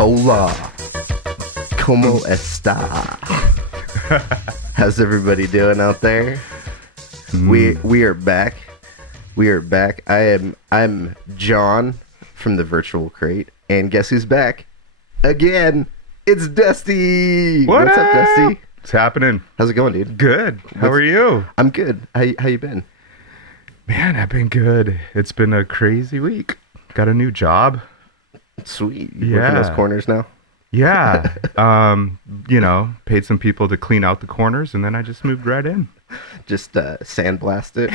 Hola. ¿Cómo está? How's everybody doing out there? We are back. We are back. I'm John from the Virtual Crate, and guess who's back? Again, it's Dusty. What's up, Dusty? What's happening? How's it going, dude? Good. How are you? I'm good. How you been? Man, I've been good. It's been a crazy week. Got a new job. Sweet. You working those corners now? Yeah. Paid some people to clean out the corners, and then I just moved right in. Just sandblast it.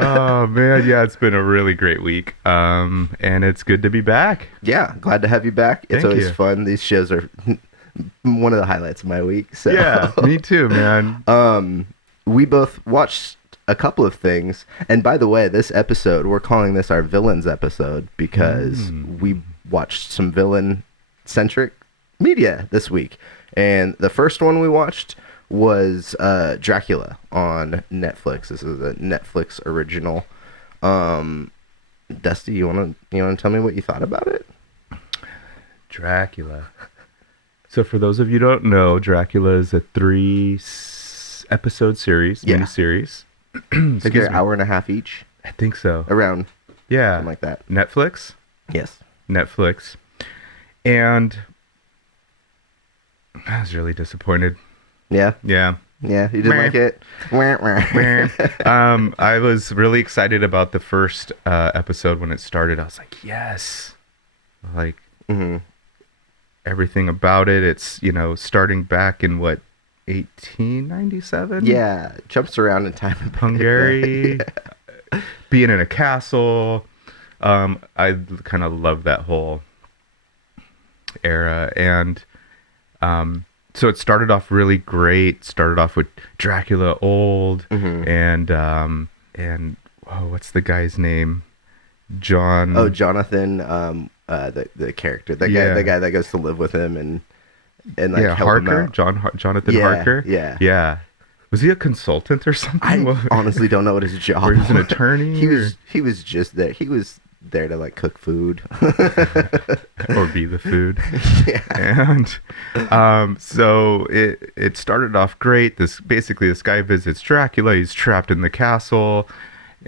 Oh man, yeah, it's been a really great week. And it's good to be back. Yeah, glad to have you back. It's Thank always you. fun. These shows are one of the highlights of my week. So Yeah, me too, man. we both watched a couple of things, and by the way, this episode we're calling this our villains episode because we watched some villain centric media this week. And the first one we watched was Dracula on Netflix. This is a Netflix original. Dusty, you wanna tell me what you thought about it? Dracula. So for those of you who don't know, Dracula is a 3-episode series, Yeah. miniseries. Like an hour and a half each, I think so. around Yeah. something like that. Netflix. Yes. And I was really disappointed. Yeah. Yeah. Yeah. You didn't like it. I was really excited about the first episode when it started. I was like, yes. Like everything about it. It's, starting back in 1897? Yeah, it jumps around in time. Hungary. Being in a castle. I kind of love that whole era. And so it started off really great. Started off with Dracula old and what's the guy's name? John. Oh, Jonathan, the character, the guy that goes to live with him and like help Harker, him out. Jonathan Harker. Yeah. Was he a consultant or something? I honestly don't know what his job or he was an was. attorney. He was just there. He was there to like cook food or be the food. Yeah. And so it started off great. This guy visits Dracula. He's trapped in the castle.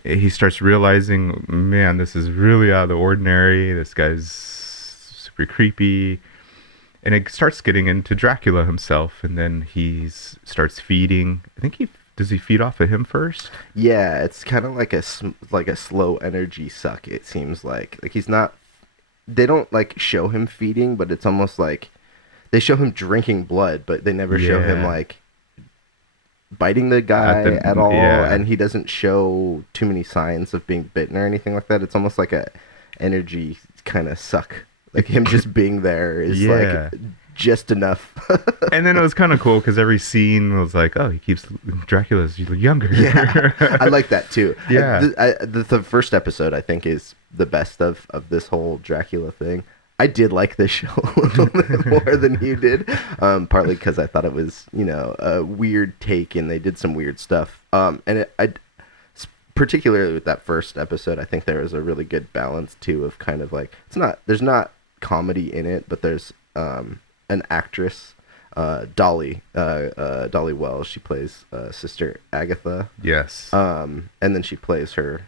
He starts realizing, man, this is really out of the ordinary. This guy's super creepy. And it starts getting into Dracula himself, and then he starts feeding. I think does he feed off of him first? Yeah, it's kind of like a slow energy suck. It seems like he's not. They don't like show him feeding, but it's almost like they show him drinking blood, but they never show him like biting the guy at all, and he doesn't show too many signs of being bitten or anything like that. It's almost like a energy kind of suck. Like him just being there is like just enough. And then it was kind of cool because every scene was like, oh, he keeps Dracula's younger. Yeah, I like that too. Yeah, the first episode I think is the best of this whole Dracula thing. I did like this show a little bit more than you did, partly because I thought it was a weird take and they did some weird stuff. And particularly with that first episode, I think there was a really good balance too of kind of like there's not comedy in it, but there's an actress, Dolly Wells. She plays Sister Agatha. Yes. And then she plays her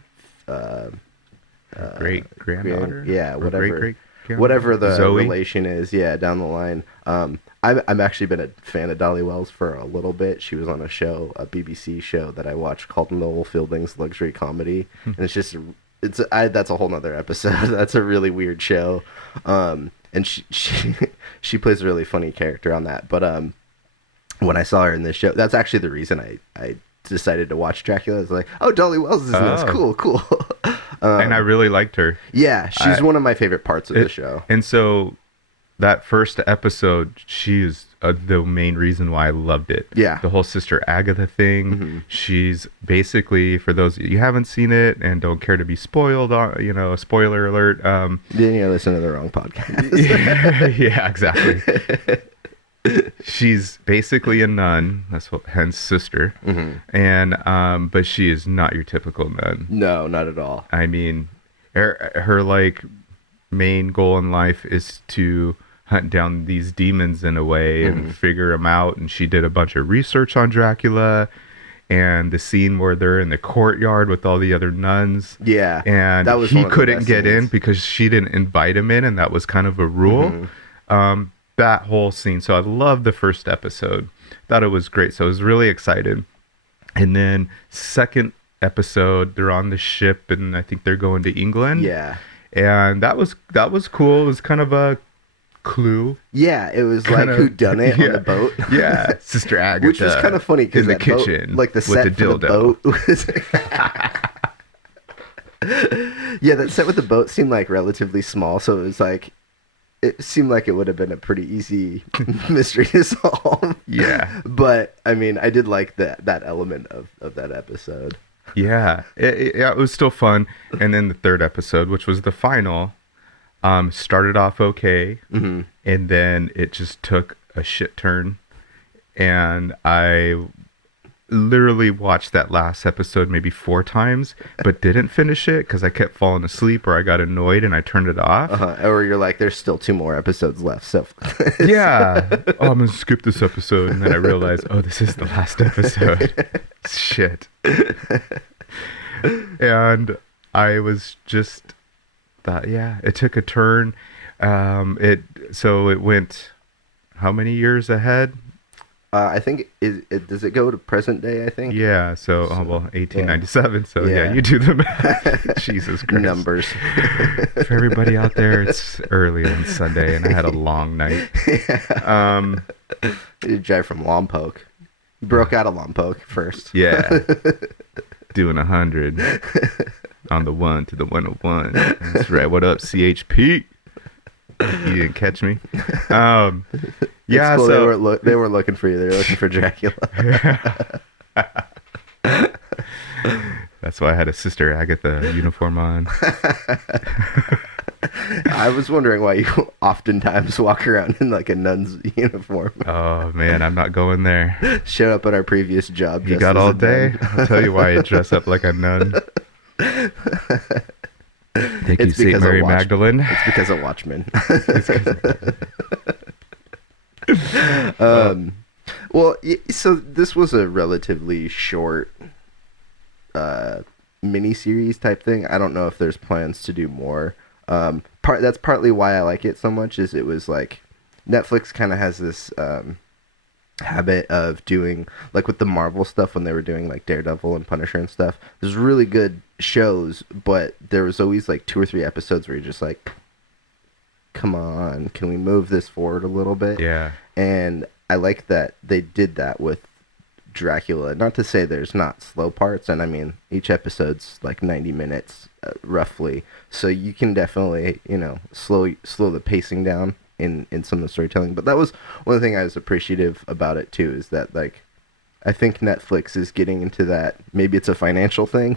great granddaughter. Whatever the Zoe. relation is. Yeah, down the line. I've actually been a fan of Dolly Wells for a little bit. She was on a BBC show that I watched called Noel Fielding's Luxury Comedy, and that's a whole nother episode. That's a really weird show. And she plays a really funny character on that. But when I saw her in this show, that's actually the reason I decided to watch Dracula. It's like, oh, Dolly Wells is in this. Cool. And I really liked her. Yeah, she's one of my favorite parts of the show. And so that first episode, she is the main reason why I loved it. Yeah. The whole Sister Agatha thing. She's basically, for those of you who haven't seen it and don't care to be spoiled, spoiler alert. Then you listen to the wrong podcast. Yeah, exactly. She's basically a nun, hence sister, and but she is not your typical nun. No, not at all. I mean, her like main goal in life is to hunt down these demons in a way and figure them out. And she did a bunch of research on Dracula, and the scene where they're in the courtyard with all the other nuns. Yeah, and that was he one of the couldn't best get in scenes. because she didn't invite him in, and that was kind of a rule. That whole scene. So I loved the first episode. Thought it was great. So I was really excited. And then second episode, they're on the ship, and I think they're going to England. Yeah. And that was cool. It was kind of a clue. Yeah, it was like who done it on the boat. Yeah, Sister Agatha, which was kind of funny because in the that kitchen, boat, like the set with the for the dildo. boat was. Yeah, that set with the boat seemed like relatively small, so it was like it seemed like it would have been a pretty easy mystery to solve. Yeah, but I mean, I did like that element of that episode. Yeah, it was still fun. And then the third episode, which was the final, started off okay, and then it just took a shit turn. And I literally watched that last episode maybe 4 times, but didn't finish it because I kept falling asleep or I got annoyed and I turned it off. Or you're like, there's still 2 more episodes left. So yeah, oh, I'm gonna skip this episode, and then I realized, oh, this is the last episode. Shit. And I was just thought, yeah, it took a turn. It went how many years ahead? I think does it go to present day? I think. Yeah. So 1897. Yeah. So yeah, you do the math. Jesus Christ. Numbers. For everybody out there, it's early on Sunday, and I had a long night. Yeah. You drive from Lompoc. You broke out of Lompoc first. Yeah. Doing 100 on the 1 to the 101. That's right. What up, CHP? You didn't catch me. Yeah, cool. so they were looking for you. They were looking for Dracula. That's why I had a Sister Agatha uniform on. I was wondering why you oftentimes walk around in like a nun's uniform. Oh man, I'm not going there. Showed up at our previous job. You got all day? I'll tell you why I dress up like a nun. Thank you, St. Mary Magdalene. It's because of Watchmen. Well, so this was a relatively short mini-series type thing. I don't know if there's plans to do more. That's partly why I like it so much, is it was like Netflix kind of has this habit of doing, like with the Marvel stuff when they were doing like Daredevil and Punisher and stuff, there's really good shows, but there was always like 2 or 3 episodes where you're just like, come on, can we move this forward a little bit? Yeah. And I like that they did that with Dracula. Not to say there's not slow parts, and I mean each episode's like 90 minutes roughly, so you can definitely, you know, slow the pacing down in some of the storytelling. But that was one thing I was appreciative about it too, is that like I think Netflix is getting into that, maybe it's a financial thing,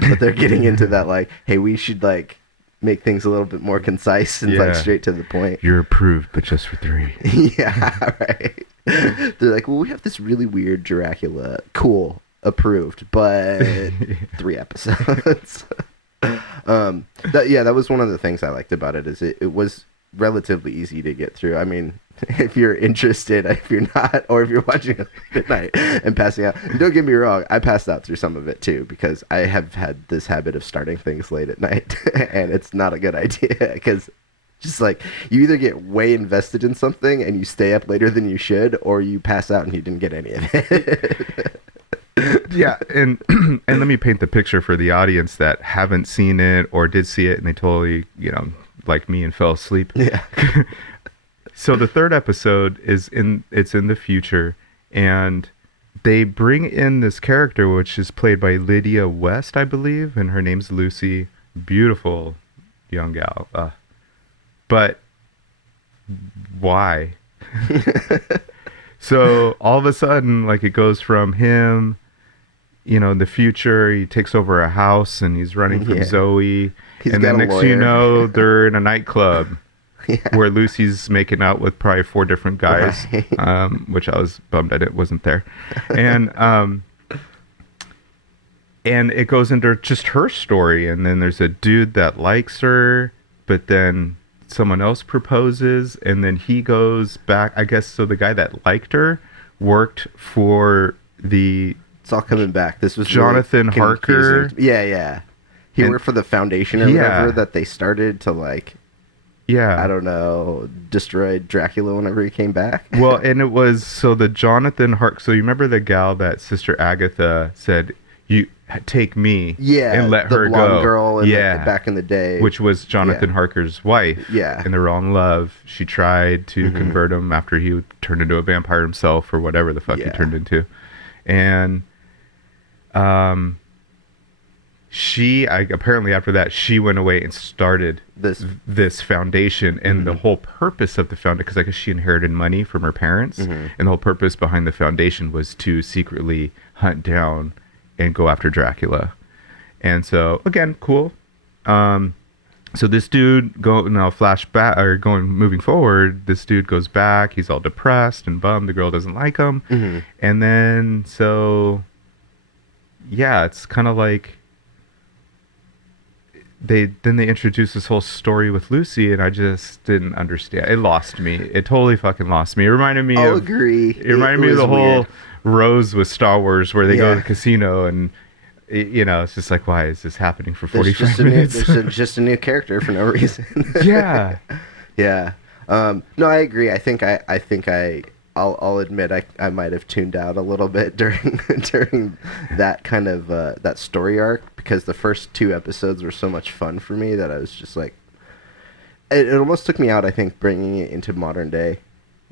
but they're getting into that like, hey, we should like make things a little bit more concise and like straight to the point. You're approved, but just for 3. Yeah, right. They're like, well, we have this really weird Dracula. Cool, approved, but 3 episodes. That was one of the things I liked about it, is it was relatively easy to get through. I mean, if you're interested, if you're not, or if you're watching it at night and passing out, and don't get me wrong, I passed out through some of it too, because I have had this habit of starting things late at night, and it's not a good idea, because just like you either get way invested in something and you stay up later than you should, or you pass out and you didn't get any of it. Yeah, and let me paint the picture for the audience that haven't seen it or did see it and they totally, you know, like me, and fell asleep. Yeah. So the third episode it's in the future, and they bring in this character which is played by Lydia West, I believe, and her name's Lucy. Beautiful young gal. But why? So all of a sudden, like, it goes from him, you know, in the future, he takes over a house and he's running from Zoe. And then next thing you know, they're in a nightclub where Lucy's making out with probably 4 different guys, right. Which I was bummed I wasn't there. And it goes into just her story. And then there's a dude that likes her, but then someone else proposes, and then he goes back. I guess so. The guy that liked her worked for the It's all coming back. This was Jonathan really Harker. confusing. Yeah. He And- worked for the foundation or Yeah. whatever that they started to like, yeah. I don't know, destroy Dracula whenever he came back. Well, and it was so the Jonathan Harker. So you remember the gal that Sister Agatha said, "You take me, Yeah, and let the her blonde go." girl in yeah, back in the day. which was Jonathan Yeah. Harker's wife. Yeah. And they were all in love. She tried to convert him after he turned into a vampire himself or whatever the fuck he Yeah. turned into. And apparently after that, she went away and started this foundation. And the whole purpose of the foundation, because I guess she inherited money from her parents. And the whole purpose behind the foundation was to secretly hunt down and go after Dracula. And so, again, cool. So this dude moving forward, this dude goes back. He's all depressed and bummed. The girl doesn't like him. And then, yeah, it's kind of like they introduced this whole story with Lucy, and I just didn't understand. It lost me. It totally fucking lost me. It reminded me I'll of agree. It reminded me of was the whole weird. Rose with Star Wars, where they go Yeah. to the casino and it's just like, why is this happening for There's 45 just minutes? there's just a new character for no reason. Yeah. Yeah. No, I agree. I'll admit I might have tuned out a little bit during that kind of that story arc, because the first 2 episodes were so much fun for me that I was just like, it almost took me out, I think, bringing it into modern day,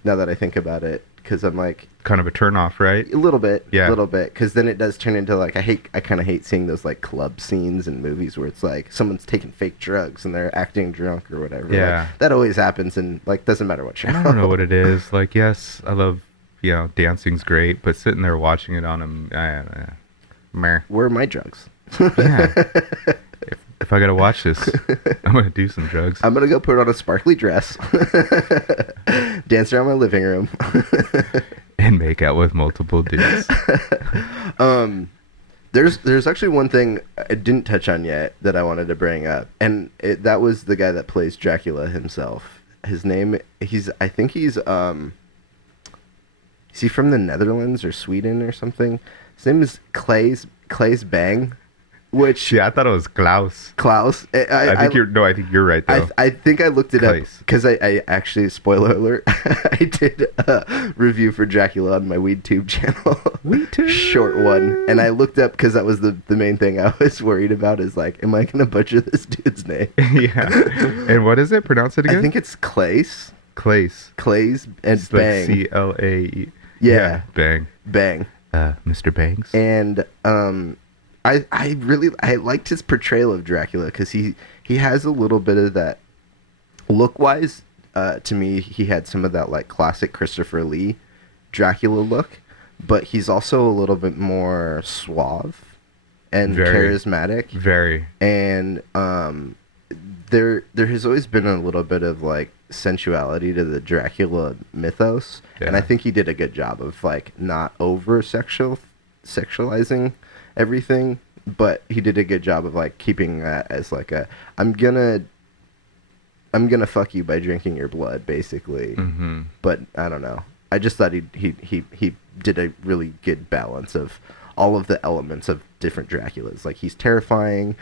now that I think about it, because I'm like, Kind of a turnoff, right? a little bit, Yeah. because then it does turn into like, I kind of hate seeing those like club scenes in movies where it's like someone's taking fake drugs and they're acting drunk or whatever. Yeah. Like, that always happens, and like doesn't matter what show. I don't know what it is. Like, yes, I love, dancing's great, but sitting there watching it on meh. Where are my drugs? Yeah. If I gotta watch this, I'm gonna do some drugs. I'm gonna go put on a sparkly dress, dance around my living room. And make out with multiple dudes. There's actually one thing I didn't touch on yet that I wanted to bring up, and that was the guy that plays Dracula himself. His name, I think he's is he from the Netherlands or Sweden or something? His name is Claes Bang, which Yeah, I thought it was Klaus. Klaus. I think you're right though. I think I looked it up Claes. because I actually, spoiler alert, I did a review for Dracula on my WeedTube channel. WeedTube. Short one. And I looked up because that was the main thing I was worried about, is like, am I going to butcher this dude's name? Yeah. And what is it? Pronounce it again. I think it's Claes. Claes. Claes and It's Bang. like CLAE. Yeah. Bang. Bang. Mr. Bangs. And I really liked his portrayal of Dracula, because he has a little bit of that look wise. To me, he had some of that like classic Christopher Lee Dracula look, but he's also a little bit more suave and Very. charismatic. Very. And there has always been a little bit of like sensuality to the Dracula mythos, and I Yeah. think he did a good job of like not over sexualizing everything, but he did a good job of like keeping that as like a I'm gonna fuck you by drinking your blood, basically. Mm-hmm. But I don't know. I just thought he did a really good balance of all of the elements of different Draculas. Like, he's terrifying.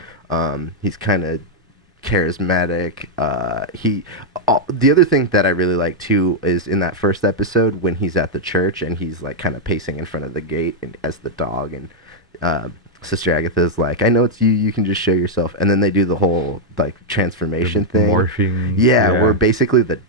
He's kind of charismatic. The other thing that I really like too is in that first episode when he's at the church and he's like kind of pacing in front of the gate and as the dog, and Sister Agatha's like, I know it's you, you can just show yourself. And then they do the whole like transformation thing. Morphing. Yeah, where basically the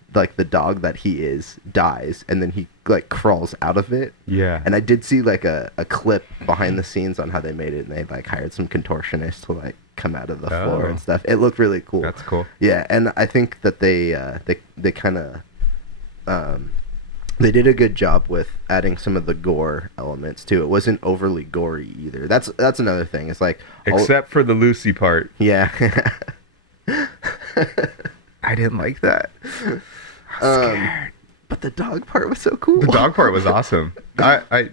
dog that he is dies and then he like crawls out of it. Yeah. And I did see like a clip behind the scenes on how they made it, and they like hired some contortionists to like come out of the floor and stuff. It looked really cool. That's cool. Yeah, and I think that they kind of they did a good job with adding some of the gore elements too. It wasn't overly gory either. That's another thing. It's like Except for the Lucy part. yeah. I didn't like that. But the dog part was so cool. The dog part was awesome. I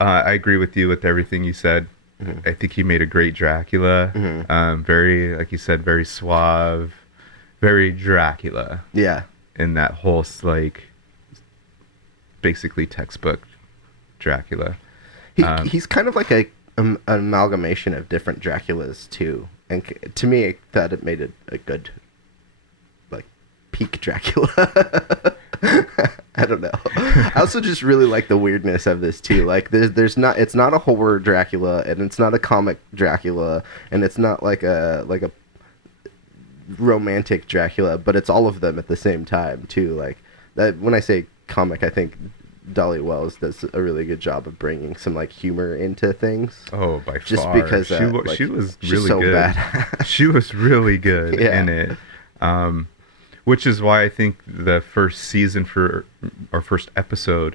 agree with you with everything you said. I think he made a great Dracula. Very, like you said, very suave, very Dracula Yeah. in that whole like basically textbook Dracula. He's kind of like an amalgamation of different Draculas too, and to me that it made it a good like peak Dracula. I don't know. I also just really like the weirdness of this too. Like there's not, it's not a horror Dracula, and it's not a comic Dracula, and it's not like a romantic Dracula, but it's all of them at the same time too. Like that, when I say comic, I think Dolly Wells does a really good job of bringing some like humor into things. Oh, by just far. because she was she's really so good. bad. She was really good Yeah. in it. Which is why I think the first season or first episode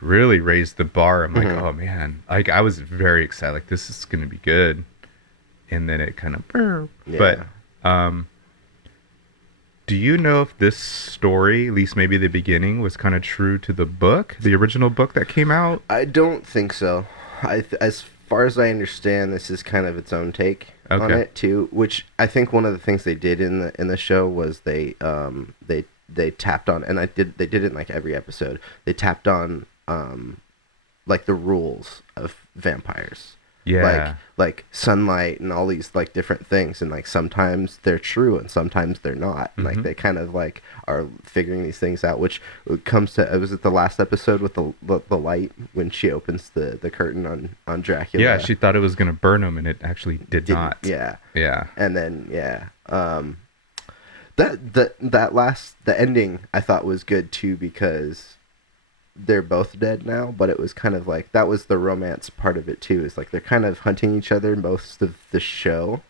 really raised the bar. I'm like, oh man, like I was very excited. Like this is gonna be good, and then it kind of. Yeah. But do you know if this story, at least maybe the beginning, was kind of true to the book, the original book that came out? I don't think so. As far as I understand, this is kind of its own take on it too. Which I think one of the things they did in the show was they tapped on, and they did it in like every episode. They tapped on like the rules of vampires. Yeah. Like sunlight and all these like different things, and like sometimes they're true and sometimes they're not. And like they kind of like are figuring these things out, which comes to, was it the last episode with the light when she opens the curtain on Dracula? Yeah, she thought it was gonna burn him, and it actually didn't. Not. Yeah. Yeah. And then the ending I thought was good too, because they're both dead now, but it was kind of like, that was the romance part of it too. It's like they're kind of hunting each other most of the show,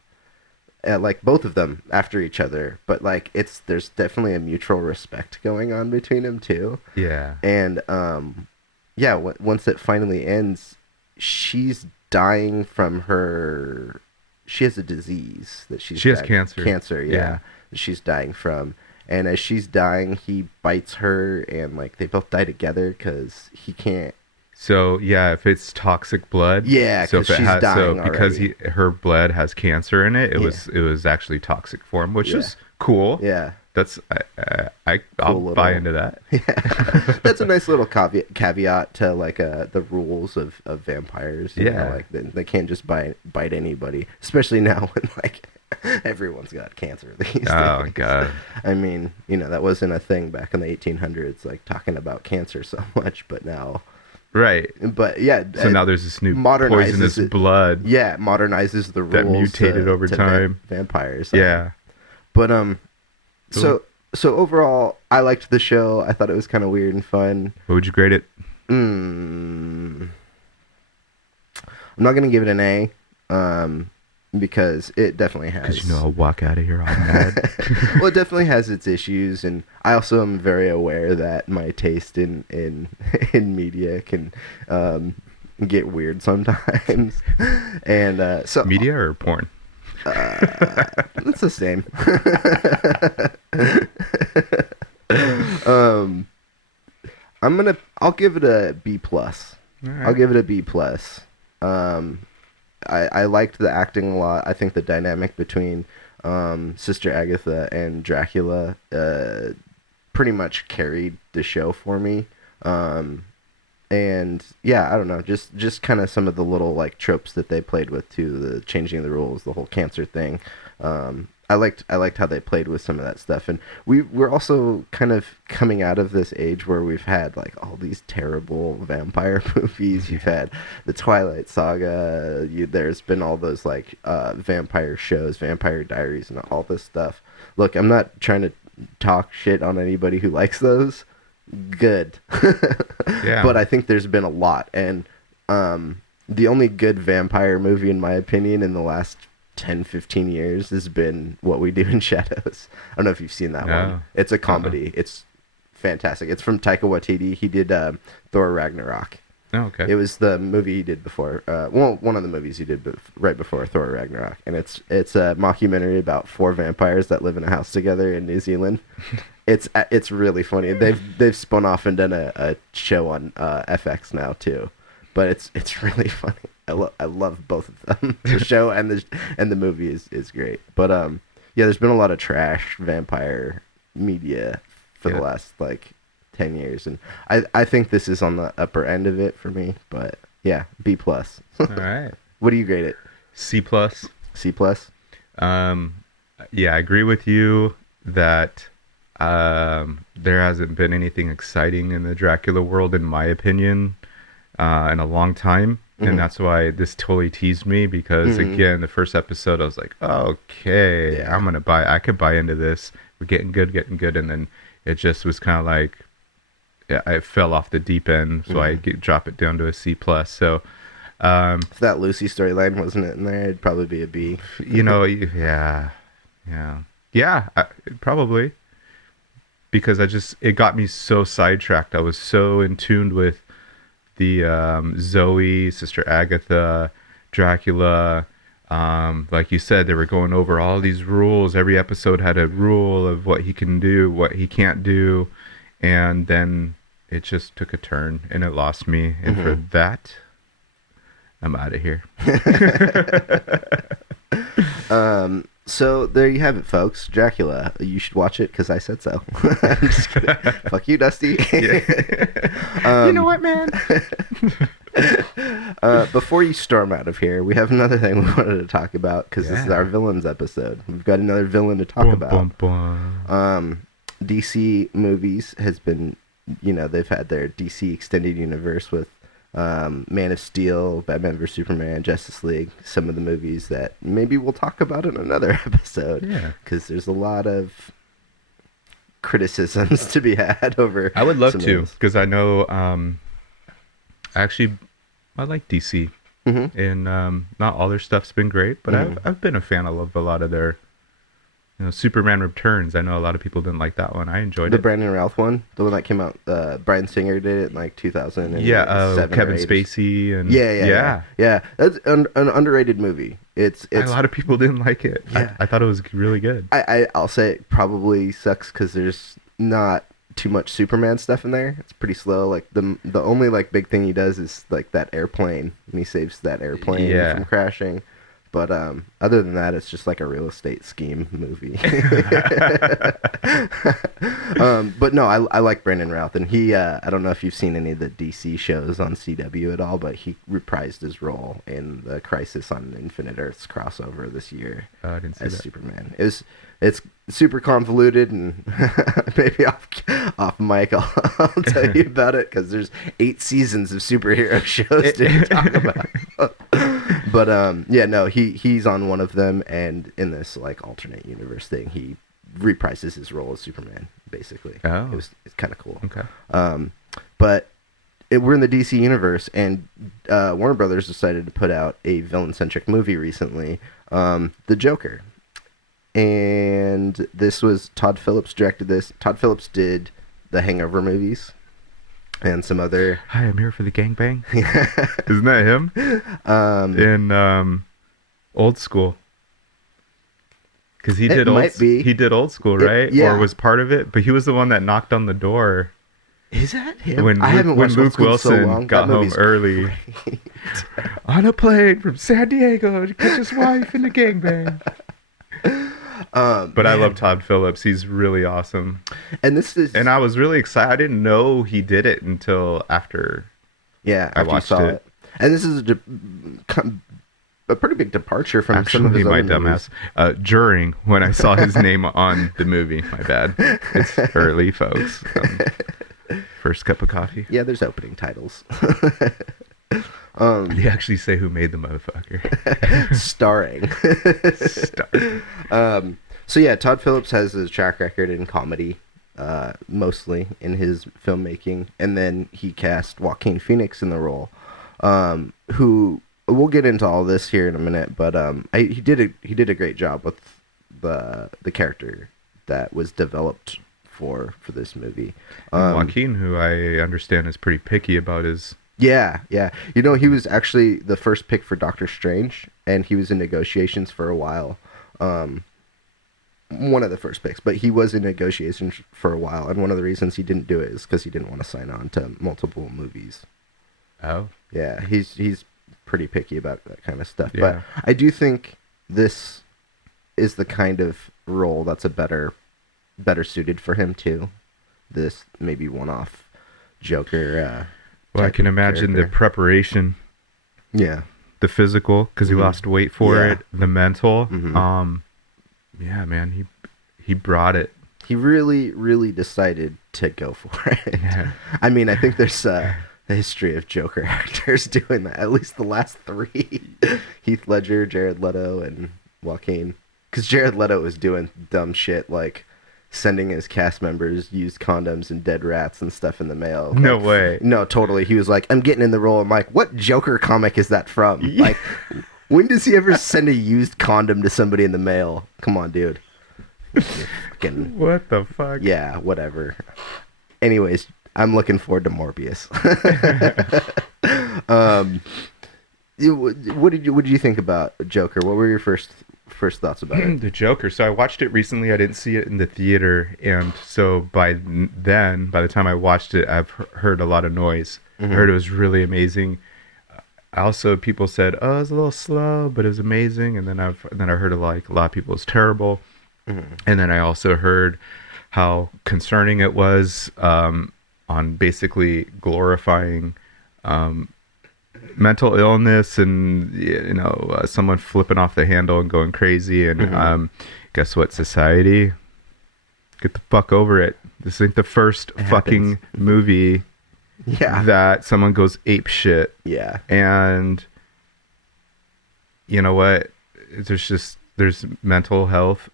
like both of them after each other, but like there's definitely a mutual respect going on between them too. Yeah. And once it finally ends, she's dying from her, she has a disease that she has cancer. Yeah. That she's dying from. And as she's dying, he bites her, and like they both die together because he can't. So yeah, if it's toxic blood, yeah, so if it she's has, dying so because her blood has cancer in it, it was actually toxic for him, which is cool. Yeah, that's I'll buy into that. Yeah, that's a nice little caveat to like the rules of vampires. You know, like they can't just bite anybody, especially now when like everyone's got cancer these days. Oh god. I mean, you know, that wasn't a thing back in the 1800s, like talking about cancer so much, but now. Right. But yeah. So now there's this new poisonous blood. Yeah, modernizes the rules that mutated over time. Vampires. Yeah. But so overall, I liked the show. I thought it was kind of weird and fun. What would you grade it? I'm not gonna give it an A. Because it definitely has. Because I'll walk out of here all mad. Well, it definitely has its issues, and I also am very aware that my taste in media can get weird sometimes. And so media or porn? It's the same. I'll give it a B+. Right. I'll give it a B+. I liked the acting a lot. I think the dynamic between Sister Agatha and Dracula pretty much carried the show for me. And yeah, I don't know, just kind of some of the little like tropes that they played with too, the changing the rules, the whole cancer thing. I liked how they played with some of that stuff, and we're also kind of coming out of this age where we've had like all these terrible vampire movies. You've had the Twilight Saga. There's been all those like vampire shows, Vampire Diaries, and all this stuff. Look, I'm not trying to talk shit on anybody who likes those. Good, yeah. But I think there's been a lot, and the only good vampire movie, in my opinion, in the last 10-15 years has been What We Do in Shadows. I don't know if you've seen that one. It's a comedy. It's fantastic. It's from Taika Waititi. He did Thor Ragnarok. Oh, okay. It was the movie he did before. One of the movies he did right before Thor Ragnarok, and it's a mockumentary about 4 vampires that live in a house together in New Zealand. It's really funny. They've spun off and done a show on FX now too, but it's really funny. I love both of them. The show and the movie is great. But Yeah, there's been a lot of trash vampire media for the Yeah. last like 10 years, and I think this is on the upper end of it for me. But yeah, B plus. All right. What do you grade it? C plus. C plus. Um, yeah, I agree with you that there hasn't been anything exciting in the Dracula world, in my opinion, in a long time. Mhm. And that's why this totally teased me because, Mhm. again, the first episode, I was like, okay, Yeah. I'm going to buy, I could buy into this. We're getting good, getting good. And then it just was kind of like, yeah, I fell off the deep end. So I drop it down to a C plus. So, If that Lucy storyline wasn't in there, it'd probably be a B. yeah, probably. Because it got me so sidetracked. I was so in tune with the Zoe, Sister Agatha, Dracula. Like you said, they were going over all these rules. Every episode had a rule of what he can do, what he can't do. And then it just took a turn and it lost me. And for that, I'm out of here. So there you have it, folks. Dracula. You should watch it because I said so. I'm just kidding. Fuck you, Dusty. You know what, man? Before you storm out of here, we have another thing we wanted to talk about because this is our villains episode. We've got another villain to talk about. DC movies has been, they've had their DC extended universe with Man of Steel, Batman vs Superman, Justice League, some of the movies that maybe we'll talk about in another episode. Yeah, because there's a lot of criticisms to be had over. I would love some to of because I know actually I like DC and not all their stuff's been great, but I've been a fan. I love a lot of their Superman Returns. I know a lot of people didn't like that one. I enjoyed the it. Brandon Routh one, the one that came out. Bryan Singer did it in like 2007. Kevin Spacey and yeah. That's an underrated movie. It's a lot of people didn't like it. Yeah. I thought it was really good. I'll say it probably sucks because there's not too much Superman stuff in there. It's pretty slow. Like the only like big thing he does is like that airplane, and he saves that airplane from crashing. But other than that, it's just like a real estate scheme movie. But no, I like Brandon Routh, and he I don't know if you've seen any of the DC shows on CW at all, but he reprised his role in the Crisis on Infinite Earths crossover this year I didn't see as that. Superman. It's super convoluted, and maybe off mic I'll tell you about it because there's 8 seasons of superhero shows to talk about. But he's on one of them, and in this like alternate universe thing, he reprises his role as Superman. Basically, it's kind of cool. Okay. But we're in the DC universe, and Warner Brothers decided to put out a villain-centric movie recently, The Joker. And this was Todd Phillips directed this. Todd Phillips did the Hangover movies and some other. Hi, I'm here for the gangbang. Isn't that him? In Old School. Because he did Old School, right? Or was part of it, but he was the one that knocked on the door. Is that him? When I haven't watched Luke Old School Wilson so long. got home early on a plane from San Diego to catch his wife in the gangbang. But I love Todd Phillips. He's really awesome. And I was really excited. I didn't know he did it until after I watched it. And this is a pretty big departure from some of his other movies. During when I saw his name on the movie. My bad. It's early, folks. First cup of coffee. Yeah, there's opening titles. They actually say who made the motherfucker. Starring. So yeah, Todd Phillips has a track record in comedy, mostly in his filmmaking, and then he cast Joaquin Phoenix in the role, who we'll get into all this here in a minute, but he did a great job with the character that was developed for this movie. Joaquin, who I understand is pretty picky about his. Yeah. He was actually the first pick for Doctor Strange, and he was in negotiations for a while. One of the first picks, but he was in negotiations for a while, and one of the reasons he didn't do it is because he didn't want to sign on to multiple movies. Oh. Yeah, he's pretty picky about that kind of stuff. Yeah. But I do think this is the kind of role that's a better suited for him too. This maybe one-off Joker Well, I type can of imagine the character. preparation, Yeah. the physical, because he Mhm. lost weight for Yeah. it, the mental. Mhm. Yeah, man, he brought it. He really, really decided to go for it. Yeah. I mean, I think there's a history of Joker actors doing that. At least the last three: Heath Ledger, Jared Leto, and Joaquin. Because Jared Leto was doing dumb shit like sending his cast members used condoms and dead rats and stuff in the mail. No Like, way. no, totally. He was like, "I'm getting in the role." I'm like, "What Joker comic is that from?" Yeah. Like, when does he ever send a used condom to somebody in the mail? Come on, dude. Fucking, What the fuck? yeah, whatever. Anyways, I'm looking forward to Morbius. What did you think about Joker? What were your first thoughts about it? The Joker. So I watched it recently. I didn't see it in the theater, and so by the time I watched it, I've heard a lot of noise. I heard it was really amazing. Also, people said, "Oh, it's a little slow, but it was amazing." And then I heard a lot of people it's terrible. And then I also heard how concerning it was on basically glorifying mental illness and someone flipping off the handle and going crazy. And guess what, society? Get the fuck over it. This ain't the first fucking movie Yeah. that someone goes ape shit. Yeah. And you know what? There's mental health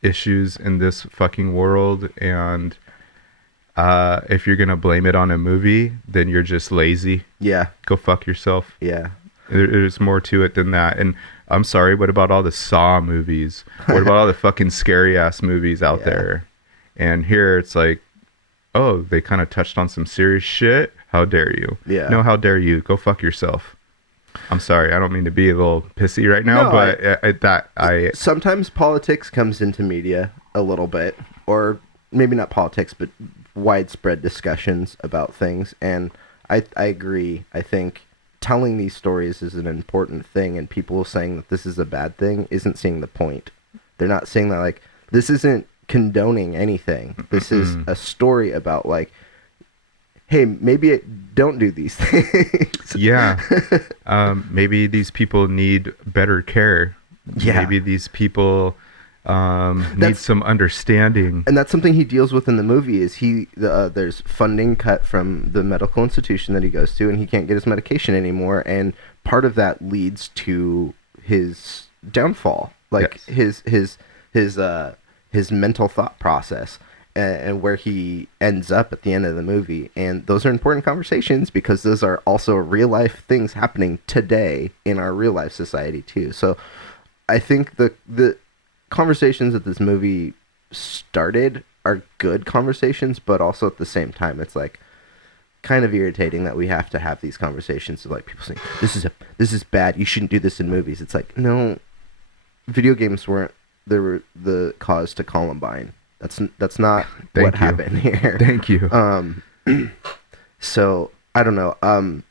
issues in this fucking world, and if you're gonna blame it on a movie, then you're just lazy. Yeah. Go fuck yourself. Yeah. There's more to it than that. And I'm sorry, what about all the Saw movies? What about all the fucking scary ass movies out there? And here it's like, oh, they kind of touched on some serious shit. How dare you? Yeah. No, how dare you? Go fuck yourself. I'm sorry, I don't mean to be a little pissy right now, No, but sometimes politics comes into media a little bit, or maybe not politics, but widespread discussions about things. And I agree. I think telling these stories is an important thing, and people saying that this is a bad thing isn't seeing the point. They're not saying that, like, this isn't condoning anything. This is a story about, like, hey, maybe don't do these things. Yeah. Maybe these people need better care. Yeah. Maybe these people need some understanding. And that's something he deals with in the movie. Is there's funding cut from the medical institution that he goes to, and he can't get his medication anymore. And part of that leads to his downfall, like his mental thought process. And where he ends up at the end of the movie. And those are important conversations because those are also real life things happening today in our real life society too. So I think the conversations that this movie started are good conversations, but also at the same time it's like kind of irritating that we have to have these conversations of like people saying this is bad, you shouldn't do this in movies. It's like, no, video games weren't the cause to Columbine. That's not what happened here. Thank you. So I don't know.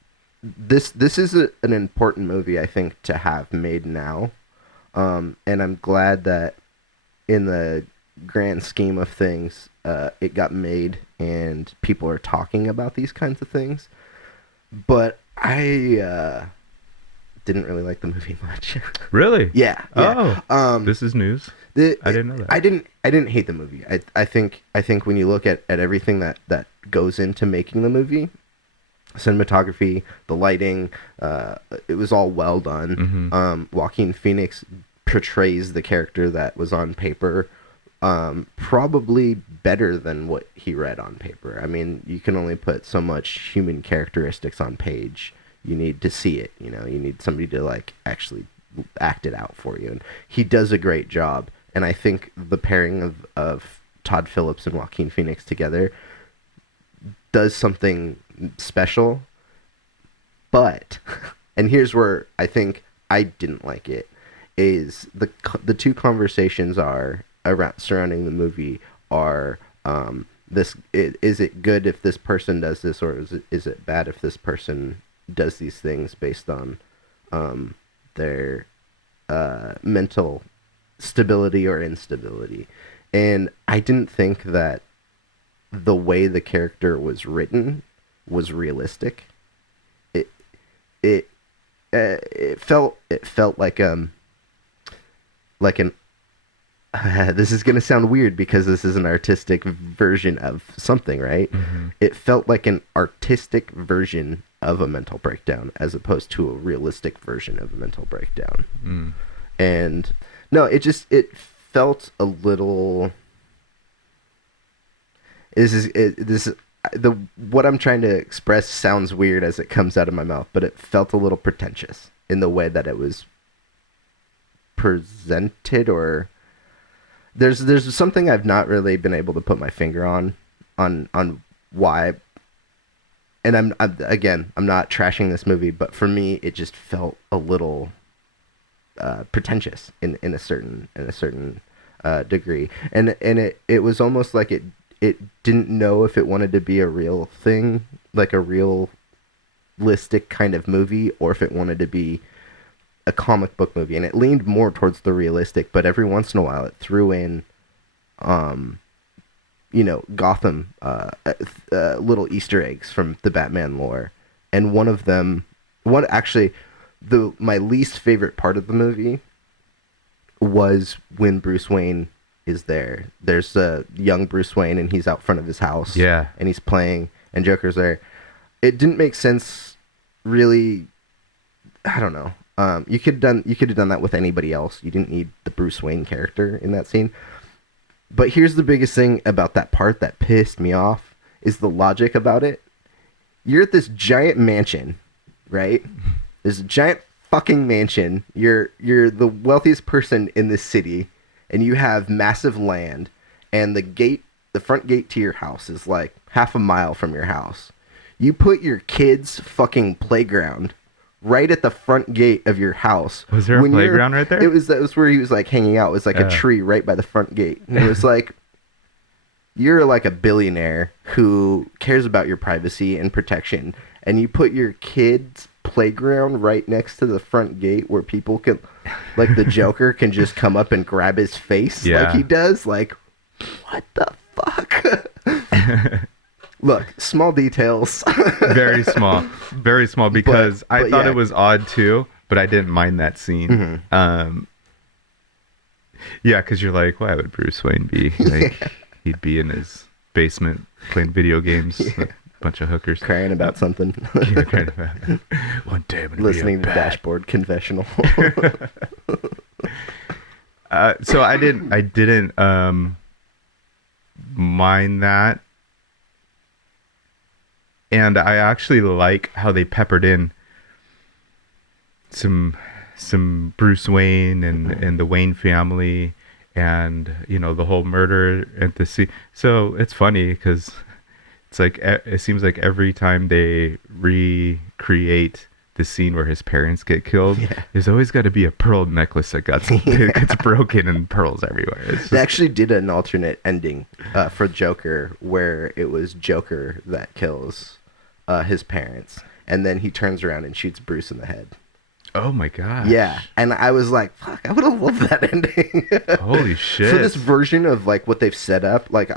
This is an important movie, I think, to have made now. And I'm glad that in the grand scheme of things, it got made and people are talking about these kinds of things. But I didn't really like the movie much. Really? Yeah. Oh. This is news. I didn't know that. I didn't hate the movie. I think when you look at everything that goes into making the movie, cinematography, the lighting, it was all well done. Joaquin Phoenix portrays the character that was on paper probably better than what he read on paper. I mean, you can only put so much human characteristics on page. You need to see it, you need somebody to like actually act it out for you. And he does a great job. And I think the pairing of Todd Phillips and Joaquin Phoenix together does something special. But, and here's where I think I didn't like it, is the two conversations are around surrounding the movie are is it good if this person does this, or is it bad if this person does these things based on their mental stability or instability. And I didn't think that the way the character was written was realistic. It it it felt like an this is going to sound weird because this is an artistic version of something, right? Mm-hmm. It felt like an artistic version of a mental breakdown as opposed to a realistic version of a mental breakdown. Mm. And no, it felt a little this is the what I'm trying to express sounds weird as it comes out of my mouth, but it felt a little pretentious in the way that it was presented. Or there's something I've not really been able to put my finger on why. And I'm not trashing this movie, but for me it just felt a little pretentious in a certain degree, and it was almost like it didn't know if it wanted to be a real thing, like a realistic kind of movie, or if it wanted to be a comic book movie. And it leaned more towards the realistic, but every once in a while it threw in Gotham little Easter eggs from the Batman lore. And one of them, my least favorite part of the movie was when Bruce Wayne is there. There's a young Bruce Wayne and he's out front of his house. Yeah. And he's playing and Joker's there. It didn't make sense really. I don't know. You could have done that with anybody else. You didn't need the Bruce Wayne character in that scene. But here's the biggest thing about that part that pissed me off is the logic about it. You're at this giant mansion, right? There's a giant fucking mansion. You're the wealthiest person in this city, and you have massive land, and the front gate to your house is like half a mile from your house. You put your kids' fucking playground right at the front gate of your house. Was there a playground right there? That was where he was like hanging out. It was like a tree right by the front gate. And it was like, you're like a billionaire who cares about your privacy and protection, and you put your kids' playground right next to the front gate where people can, like the Joker can just come up and grab his face like he does. Like, what the fuck? Look, small details. Very small, because I thought it was odd too, but I didn't mind that scene. Mm-hmm. Because you're like, why would Bruce Wayne be like? He'd be in his basement playing video games with a bunch of hookers, crying about something. Crying about one day I'm gonna listening to Dashboard Confessional. So I didn't mind that. And I actually like how they peppered in some Bruce Wayne and the Wayne family, and the whole murder at the scene. So it's funny because it's like it seems like every time they recreate the scene where his parents get killed, there's always got to be a pearl necklace that gets broken and pearls everywhere. They actually did an alternate ending for Joker where it was Joker that kills his parents, and then he turns around and shoots Bruce in the head. Oh my gosh. Yeah, and I was like, fuck, I would have loved that ending. Holy shit. For this version of like what they've set up, like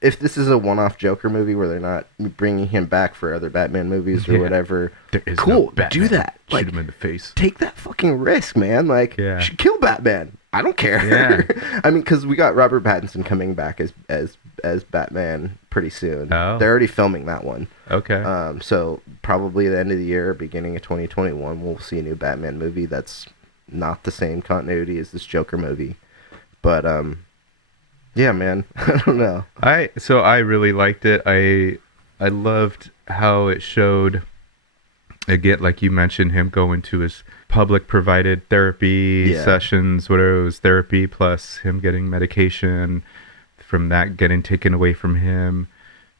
if this is a one-off Joker movie where they're not bringing him back for other Batman movies or whatever, cool, no do that. Shoot him in the face. Take that fucking risk, man. Like, kill Batman. I don't care. Yeah. I mean, because we got Robert Pattinson coming back as Batman pretty soon. Oh. They're already filming that one. Okay. So probably the end of the year, beginning of 2021, we'll see a new Batman movie that's not the same continuity as this Joker movie. But yeah, man, I don't know. I really liked it. I loved how it showed, again, like you mentioned, him going to his public provided therapy sessions, whatever it was, therapy plus him getting medication, from that getting taken away from him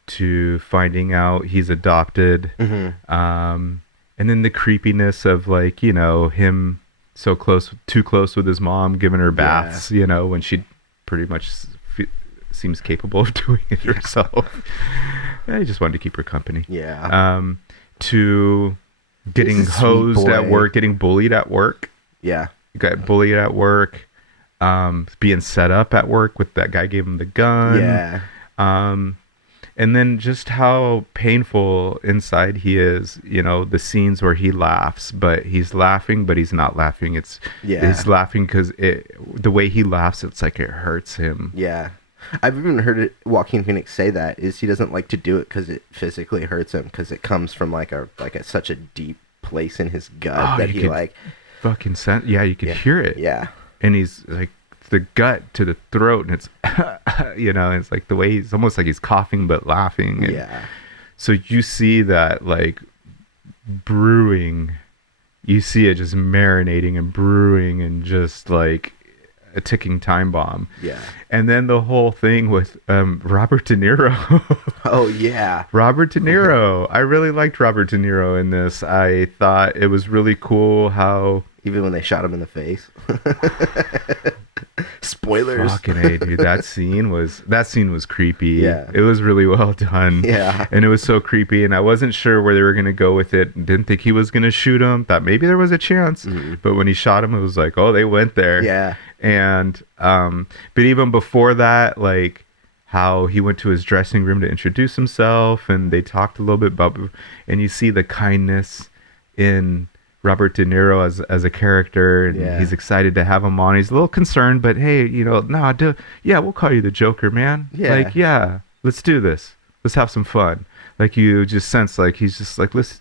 to finding out he's adopted. Mm-hmm. And then the creepiness of like, him too close with his mom, giving her baths, when she pretty much seems capable of doing it herself. I just wanted to keep her company. Yeah. To getting hosed at work, getting bullied at work. Yeah. Got bullied at work. being set up at work with that guy gave him the gun. Yeah. And then just how painful inside he is, the scenes where he laughs, but he's laughing, but he's not laughing. He's laughing because the way he laughs, it's like it hurts him. Yeah. I've even heard Joaquin Phoenix say that is he doesn't like to do it because it physically hurts him because it comes from like such a deep place in his gut that he like fucking you could hear it. Yeah. And he's like the gut to the throat, and it's it's like the way he's almost like he's coughing but laughing. And yeah. So you see that like brewing, you see it just marinating and brewing and just like a ticking time bomb. Yeah. And then the whole thing with Robert De Niro. Oh yeah. Robert De Niro. I really liked Robert De Niro in this. I thought it was really cool how even when they shot him in the face. Spoilers. Fucking A, dude. That scene was creepy. Yeah. It was really well done. Yeah. And it was so creepy, and I wasn't sure where they were gonna go with it. Didn't think he was gonna shoot him. Thought maybe there was a chance. Mm-hmm. But when he shot him, it was like, oh, they went there. Yeah. And but even before that, like how he went to his dressing room to introduce himself, and they talked a little bit about, and you see the kindness in Robert De Niro as a character, and he's excited to have him on. He's a little concerned, but hey, we'll call you the Joker, man. Yeah. Like, yeah, let's do this. Let's have some fun. Like, you just sense like he's just like, let's.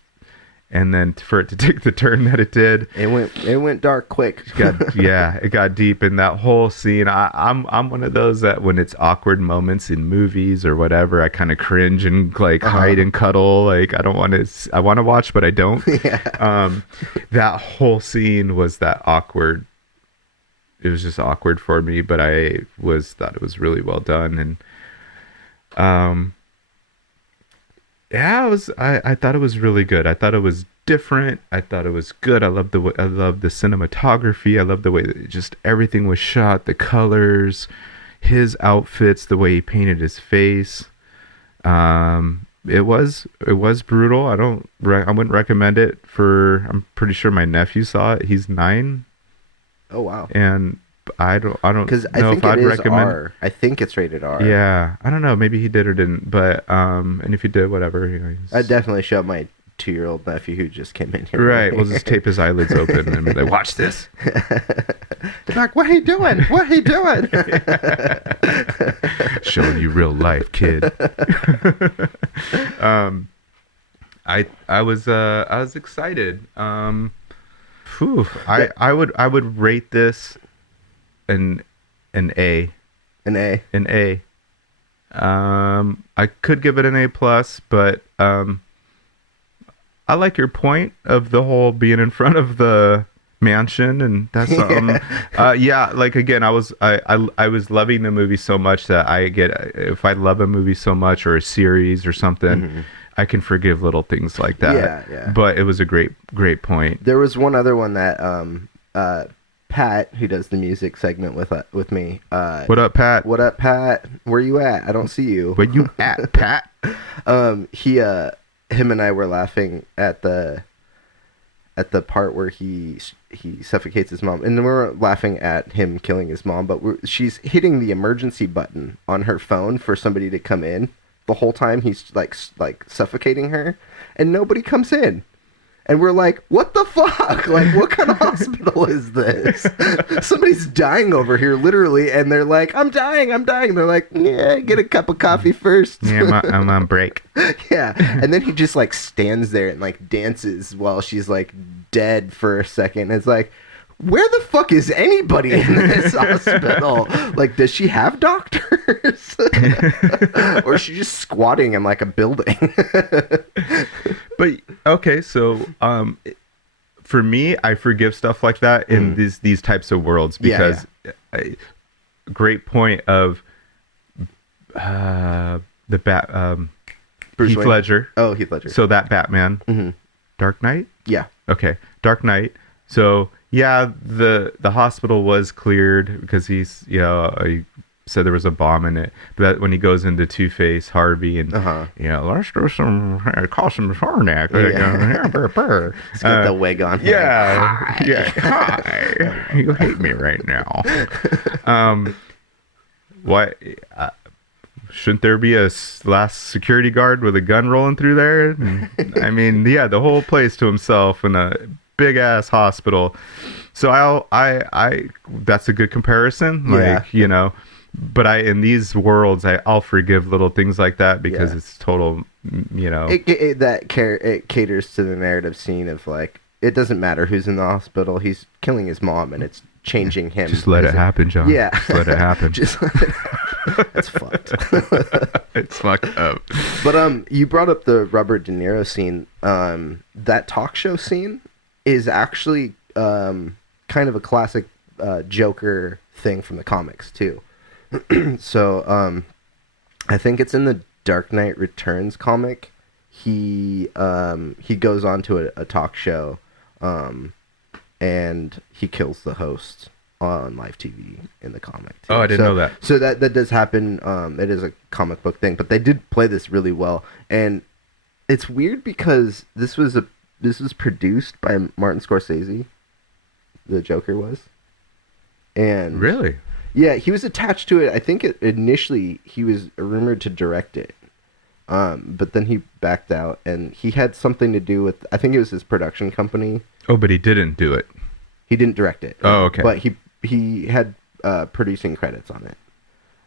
And then for it to take the turn that it did, it went dark quick. It got deep in that whole scene. I'm one of those that when it's awkward moments in movies or whatever, I kind of cringe and like hide and cuddle. Like I want to watch, but I don't. Yeah. That whole scene was that awkward. It was just awkward for me, but I thought it was really well done. And I thought it was really good. I thought it was different. I thought it was good. I loved the cinematography. I loved the way that just everything was shot, the colors, his outfits, the way he painted his face. It was brutal. I wouldn't recommend it I'm pretty sure my nephew saw it. He's 9. Oh wow. And I don't know if I'd recommend. R. I think it's rated R. Yeah, I don't know. Maybe he did or didn't, but and if he did, whatever. I'd definitely show my 2-year-old nephew who just came in here. Right, we'll just tape his eyelids open and be like, "Watch this." They're like, "What are you doing? What are you doing?" Showing you real life, kid. I was excited. I would rate this an A. An A. An A. I could give it an A plus, but I like your point of the whole being in front of the mansion, and that's like again, I was loving the movie so much that if I love a movie so much or a series or something. Mm-hmm. I can forgive little things like that. Yeah. But it was a great point. There was one other one that Pat, who does the music segment with me. What up, Pat? What up, Pat? Where you at? I don't see you. Where you at, Pat? Him and I were laughing at the part where he suffocates his mom, and we were laughing at him killing his mom. But she's hitting the emergency button on her phone for somebody to come in. The whole time he's like suffocating her, and nobody comes in. And we're like, what the fuck? Like, what kind of hospital is this? Somebody's dying over here, literally. And they're like, I'm dying. They're like, yeah, get a cup of coffee first. Yeah, I'm on break. Yeah. And then he just like stands there and like dances while she's like dead for a second. It's like, where the fuck is anybody in this hospital? Like, does she have doctors? Or is she just squatting in like a building? But okay, so for me, I forgive stuff like that in these types of worlds because great point of the Heath Ledger. Oh, Heath Ledger. So that Batman, Dark Knight. Yeah. Okay, Dark Knight. So yeah, the hospital was cleared because he's said there was a bomb in it. But when he goes into Two-Face, Harvey, and let's do some, call some Sarnak. He's got the wig on. Hi. You hate me right now. Why? Shouldn't there be a last security guard with a gun rolling through there? I mean, the whole place to himself in a big ass hospital. So I that's a good comparison. But in these worlds, I'll forgive little things like that because it's total, It caters to the narrative scene of like, it doesn't matter who's in the hospital. He's killing his mom, and it's changing him. Just let it happen, John. Yeah. Just let it happen. It's fucked. It's fucked up. But you brought up the Robert De Niro scene. That talk show scene is actually kind of a classic Joker thing from the comics too. So I think it's in the Dark Knight Returns comic. He goes on to a talk show, and he kills the host on live TV in the comic too. Oh, I didn't know that. So that does happen. It is a comic book thing, but they did play this really well, and it's weird because this was produced by Martin Scorsese. The Joker was, and really, yeah, he was attached to it. I think initially he was rumored to direct it, but then he backed out, and he had something to do with. I think it was his production company. Oh, but he didn't do it. He didn't direct it. Oh, okay. But he had producing credits on it,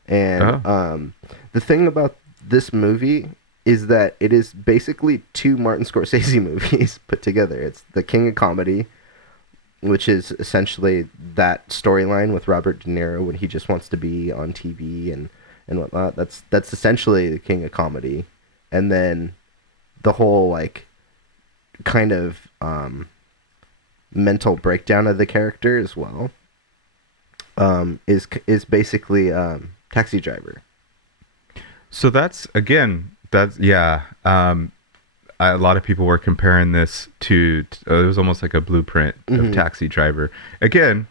and the thing about this movie is that it is basically two Martin Scorsese movies put together. It's The King of Comedy, which is essentially that storyline with Robert De Niro when he just wants to be on TV and whatnot. That's essentially The King of Comedy. And then the whole like kind of mental breakdown of the character as well is basically Taxi Driver. So a lot of people were comparing this to it was almost like a blueprint of Taxi Driver. Again,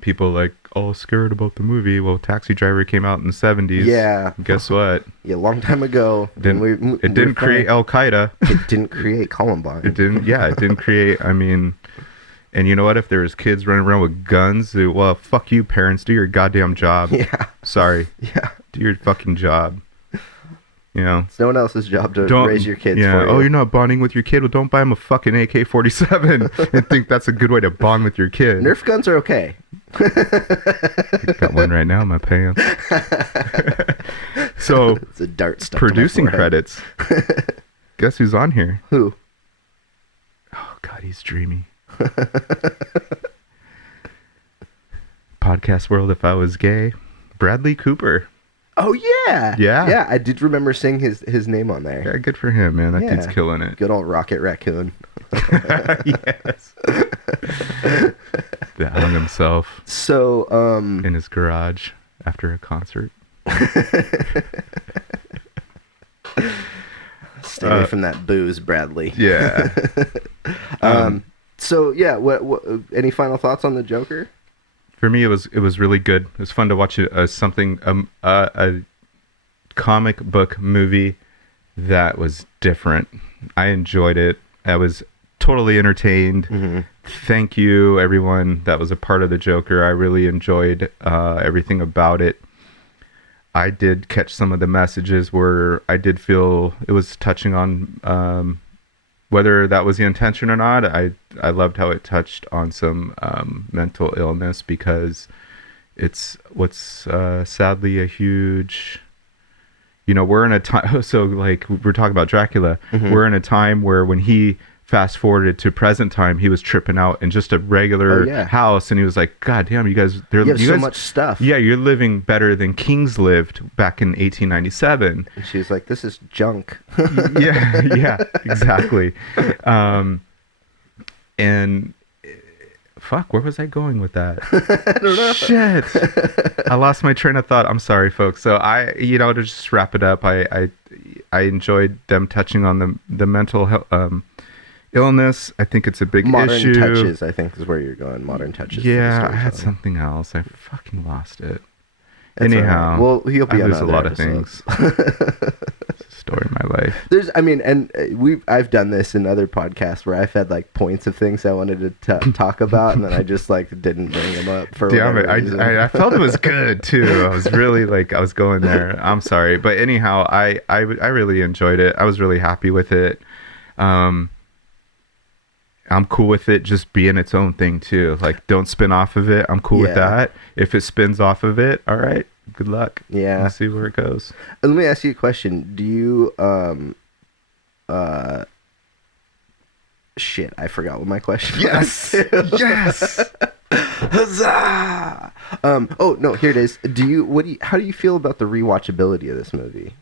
people like all scared about the movie. Well, Taxi Driver came out in the 70s. Yeah. Guess what? Yeah, a long time ago. It didn't create Al Qaeda. It didn't create Columbine. It didn't create, and you know what? If there was kids running around with guns, well, fuck you, parents. Do your goddamn job. Yeah. Sorry. Yeah. Do your fucking job. It's no one else's job to raise your kids for you. Oh, you're not bonding with your kid? Well, don't buy him a fucking AK-47 and think that's a good way to bond with your kid. Nerf guns are okay. Got one right now in my pants. So, it's a dart stuck producing to my forehead. credits. Guess who's on here? Who? Oh, God, he's dreamy. Podcast world, if I was gay. Bradley Cooper. Oh, yeah. Yeah. Yeah, I did remember seeing his name on there. Yeah, good for him, man. That dude's killing it. Good old Rocket Raccoon. Yes. That hung himself in his garage after a concert. Stay away from that booze, Bradley. Yeah. So, yeah, what any final thoughts on the Joker? For me, it was really good. It was fun to watch a comic book movie that was different. I enjoyed it. I was totally entertained. Mm-hmm. Thank you, everyone that was a part of the Joker. I really enjoyed everything about it. I did catch some of the messages where I did feel it was touching on whether that was the intention or not. I loved how it touched on some mental illness because it's what's sadly a huge, we're in a time, so like we're talking about Dracula, we're in a time where when he fast forwarded to present time, he was tripping out in just a regular house, and he was like, God damn, you guys, you have so much stuff. Yeah, you're living better than kings lived back in 1897. And she was like, this is junk. yeah, exactly. And fuck, where was I going with that? I don't know. Shit. I lost my train of thought. I'm sorry, folks. So to just wrap it up, I enjoyed them touching on the mental health, illness. I think it's a big issue. Modern touches, I think, is where you're going. Modern touches. Yeah, I had something else. I fucking lost it. That's all right. Anyhow, Well, he'll be I on lose a other lot episodes. of things. It's a story of my life. I've done this in other podcasts where I've had like points of things I wanted to talk about, and then I just like didn't bring them up for Damn it! whatever reason. I felt it was good too. I was really I was going there. I'm sorry, but anyhow, I really enjoyed it. I was really happy with it. I'm cool with it just being its own thing too. Like, don't spin off of it. I'm cool with that. If it spins off of it, all right, good luck. Yeah. We'll see where it goes. And let me ask you a question. Do you shit, I forgot what my question Yes. was. Yes. Huzzah! Oh no, here it is. How do you feel about the rewatchability of this movie?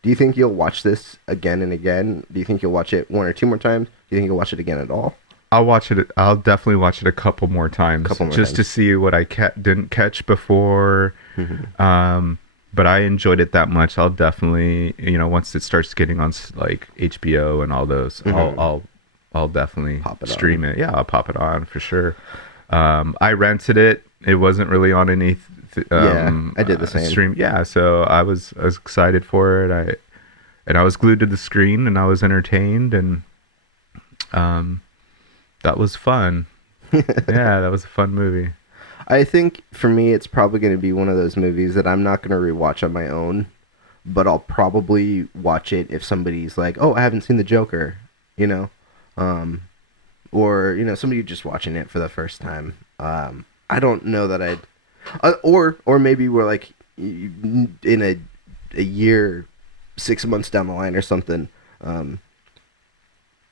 Do you think you'll watch this again and again? Do you think you'll watch it one or two more times? Do you think you'll watch it again at all? I'll watch it. I'll definitely watch it a couple more times, to see what I didn't catch before. Mm-hmm. But I enjoyed it that much. I'll definitely, once it starts getting on like HBO and all those, Mm-hmm. I'll definitely stream it. Yeah, I'll pop it on for sure. I rented it. It wasn't really on any. I did the same. Stream. Yeah, so I was excited for it. I was glued to the screen and I was entertained, and that was fun. Yeah, that was a fun movie. I think for me, it's probably going to be one of those movies that I'm not going to rewatch on my own, but I'll probably watch it if somebody's like, "Oh, I haven't seen the Joker," or somebody just watching it for the first time. I don't know that I'd, or maybe we're like in a year, 6 months down the line or something.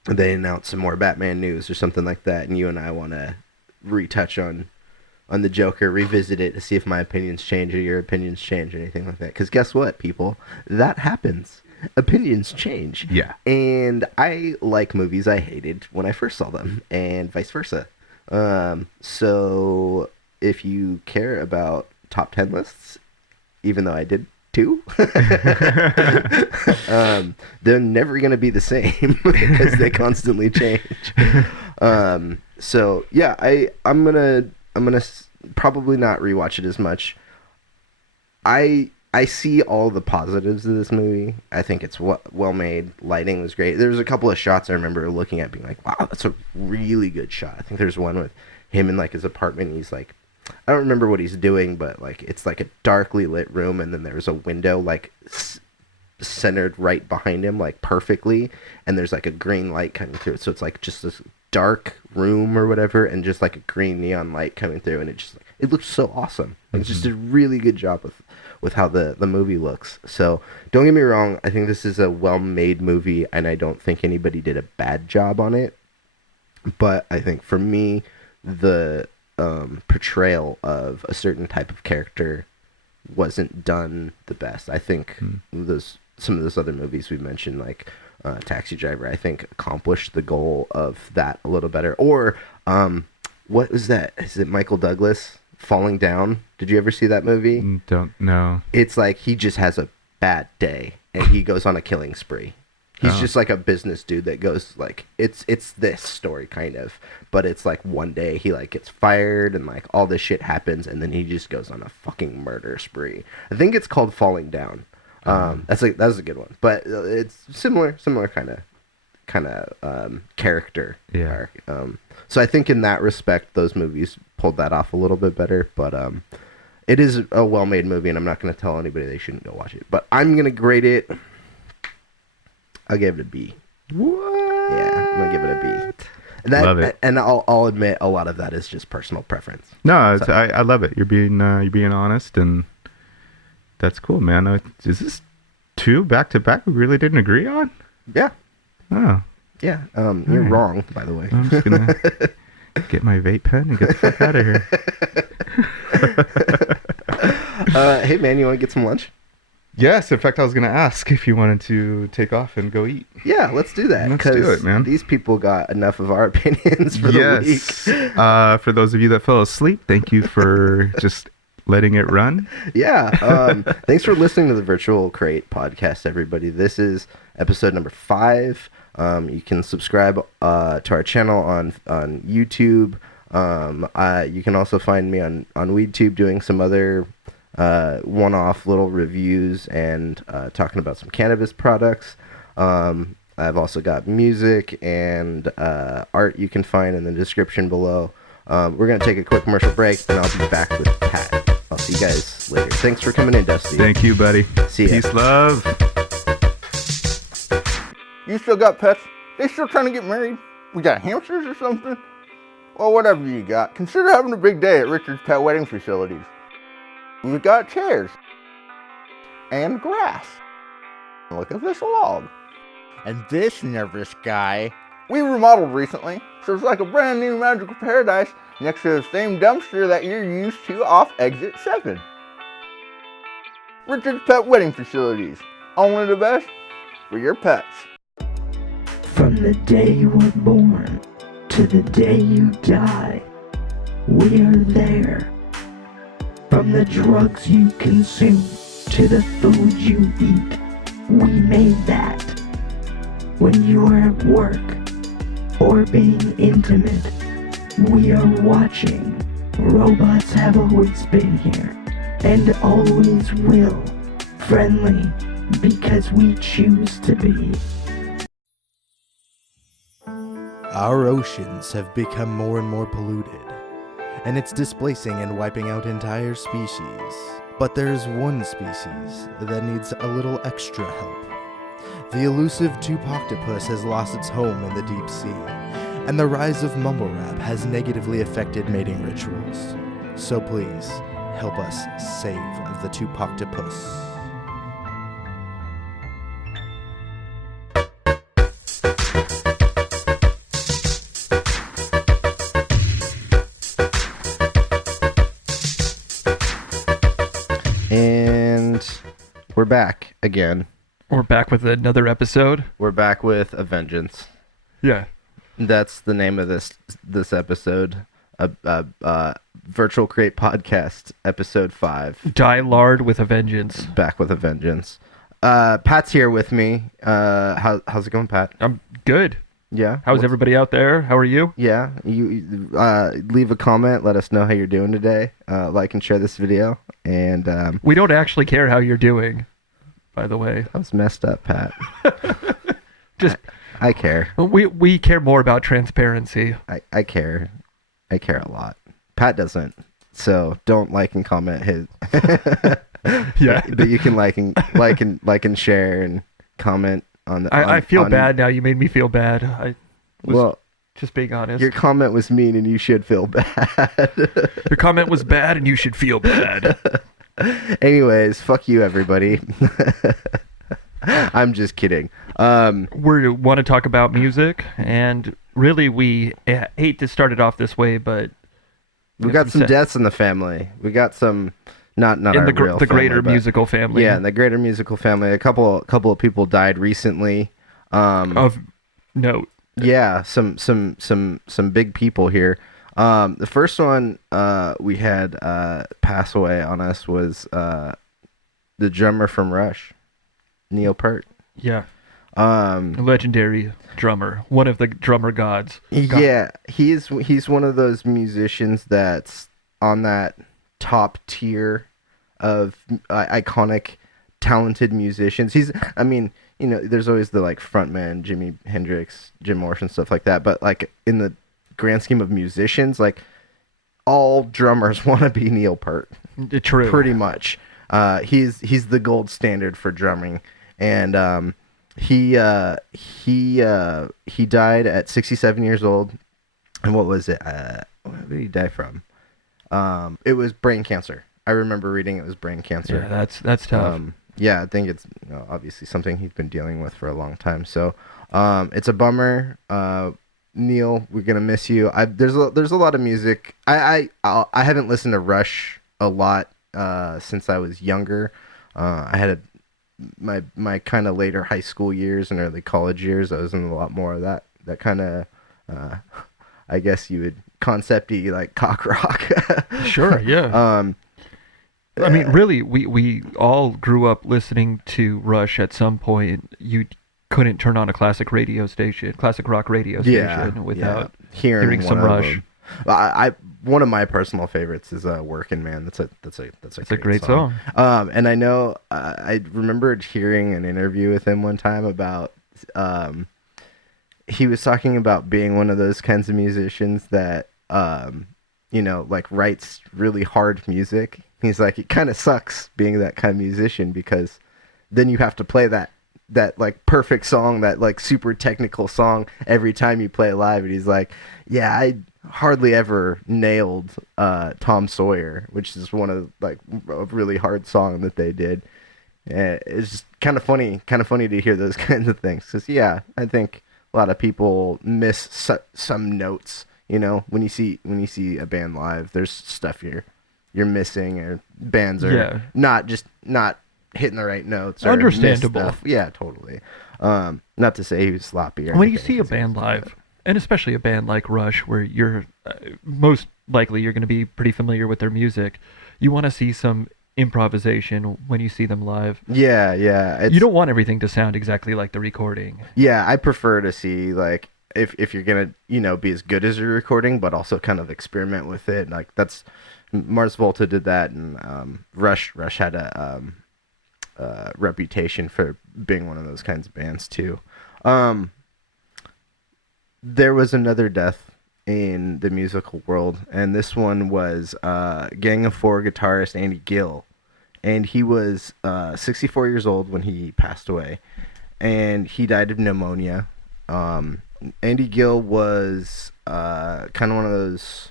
They announce some more Batman news or something like that, and you and I want to retouch on the Joker, revisit it to see if my opinions change or your opinions change or anything like that. Because guess what, people? That happens. Opinions change. Yeah. And I like movies I hated when I first saw them, and vice versa. So if you care about top 10 lists, even though I did too, they're never going to be the same because they constantly change. So yeah, I'm gonna probably not rewatch it as much. I see all the positives of this movie. I think it's well made. Lighting was great. There was a couple of shots I remember looking at being like, wow, that's a really good shot. I think there's one with him in like his apartment. He's like, I don't remember what he's doing, but like it's like a darkly lit room, and then there's a window like centered right behind him, like perfectly, and there's like a green light coming through it. So it's like just this dark room or whatever, and just like a green neon light coming through, and it looks so awesome. Like, it's just a really good job with how the movie looks. So don't get me wrong, I think this is a well-made movie, and I don't think anybody did a bad job on it. But I think for me, the portrayal of a certain type of character wasn't done the best. I think some of those other movies we mentioned, like Taxi Driver, I think accomplished the goal of that a little better. Or what was that? Is it Michael Douglas, Falling Down? Did you ever see that movie? Don't know. It's like he just has a bad day and he goes on a killing spree. He's just like a business dude that goes like, it's this story kind of, but it's like one day he like gets fired and like all this shit happens, and then he just goes on a fucking murder spree. I think it's called Falling Down. That's a good one, but it's similar kind of character arc. So I think in that respect, those movies pulled that off a little bit better, but it is a well-made movie, and I'm not going to tell anybody they shouldn't go watch it. But I'm going to grade it. I'll give it a B. What? Yeah, I'm gonna give it a B. Love it. And I'll admit a lot of that is just personal preference. No, I love it. You're being honest, and that's cool, man. Is this 2 back to back we really didn't agree on? Yeah. Oh. Yeah. You're wrong, by the way. I'm just gonna get my vape pen and get the fuck out of here. Hey man, you want to get some lunch? Yes, in fact, I was going to ask if you wanted to take off and go eat. Yeah, let's do that. Let's do it, man. These people got enough of our opinions for the week. For those of you that fell asleep, thank you for just letting it run. Yeah. Thanks for listening to the Virtual Crate podcast, everybody. This is episode number 5. You can subscribe to our channel on YouTube. You can also find me on WeedTube doing some other one-off little reviews and talking about some cannabis products. I've also got music and art you can find in the description below. We're going to take a quick commercial break, and I'll be back with Pat. I'll see you guys later. Thanks for coming in, Dusty. Thank you, buddy. See ya. Peace, love. You still got pets? They still trying to get married? We got hamsters or something? Well, whatever you got, consider having a big day at Richard's Pet Wedding Facilities. We've got chairs and grass. Look at this log. And this nervous guy. We remodeled recently, so it's like a brand new magical paradise next to the same dumpster that you're used to off exit 7. Richard's Pet Wedding Facilities. Only the best for your pets. From the day you were born to the day you die, we are there. From the drugs you consume to the food you eat, we made that. When you are at work or being intimate, we are watching. Robots have always been here and always will. Friendly because we choose to be. Our oceans have become more and more polluted, and it's displacing and wiping out entire species. But there's one species that needs a little extra help. The elusive tube-octopus has lost its home in the deep sea, and the rise of mumble rap has negatively affected mating rituals. So please, help us save the tube-octopus. And we're back again. We're back with another episode. We're back with A Vengeance. Yeah. That's the name of this episode. Virtual Create Podcast, episode 5. Die Lard with a Vengeance. Back with A Vengeance. Pat's here with me. How's it going, Pat? I'm good. Yeah. How's everybody out there? How are you? Yeah. You leave a comment. Let us know how you're doing today. Like and share this video. And We don't actually care how you're doing, by the way. that was messed up, Pat. Just I care. we care more about transparency. I care. I care a lot. Pat doesn't. So don't like and comment his. Yeah. But you can like and share and comment on the. I feel bad now. You made me feel bad. I was just being honest. Your comment was mean, and you should feel bad. Your comment was bad, and you should feel bad. Anyways, fuck you, everybody. I'm just kidding. We want to talk about music, and really, we hate to start it off this way, but we got some deaths in the family. We got some, not in our the real the greater family, musical family. Yeah, in the greater musical family. A couple of people died recently. Of note. Yeah, some big people here. The first one we had pass away on us was the drummer from Rush, Neil Peart. Yeah. Legendary drummer, one of the drummer gods. Yeah, he's one of those musicians that's on that top tier of iconic, talented musicians. There's always the like frontman, Jimi Hendrix, Jim Morrison, stuff like that. But like in the grand scheme of musicians, like all drummers want to be Neil Peart. True. Pretty much. He's the gold standard for drumming, and he died at 67 years old. And what was it? What did he die from? It was brain cancer. I remember reading it was brain cancer. Yeah, that's tough. Yeah, I think it's obviously something he's been dealing with for a long time. So it's a bummer. Neil, we're gonna miss you. There's a lot of music. I haven't listened to Rush a lot since I was younger. I had my kind of later high school years and early college years. I was in a lot more of that kind of I guess you would concept-y like cock rock. Sure, yeah. I mean, really, we all grew up listening to Rush at some point. You couldn't turn on a classic rock radio station without hearing some Rush. one of my personal favorites is "Working Man." That's a great song. And I know I remembered hearing an interview with him one time about he was talking about being one of those kinds of musicians that like writes really hard music. He's like, it kind of sucks being that kind of musician because then you have to play that like perfect song, that like super technical song every time you play it live. And he's like, yeah, I hardly ever nailed Tom Sawyer, which is one of like a really hard song that they did. It's just kind of funny to hear those kinds of things, because I think a lot of people miss some notes. When you see a band live, there's stuff you're missing, or bands are not hitting the right notes. Or understandable. Stuff. Yeah, totally. Not to say he was sloppy. When you see a band live, and especially a band like Rush, where you're most likely you're going to be pretty familiar with their music, you want to see some improvisation when you see them live. Yeah. You don't want everything to sound exactly like the recording. Yeah, I prefer to see, like, if you're gonna be as good as your recording, but also kind of experiment with it. Like, that's Mars Volta did that, and Rush had a reputation for being one of those kinds of bands too. There was another death in the musical world, and this one was Gang of Four guitarist Andy Gill, and he was 64 years old when he passed away, and he died of pneumonia. Andy Gill was kind of one of those.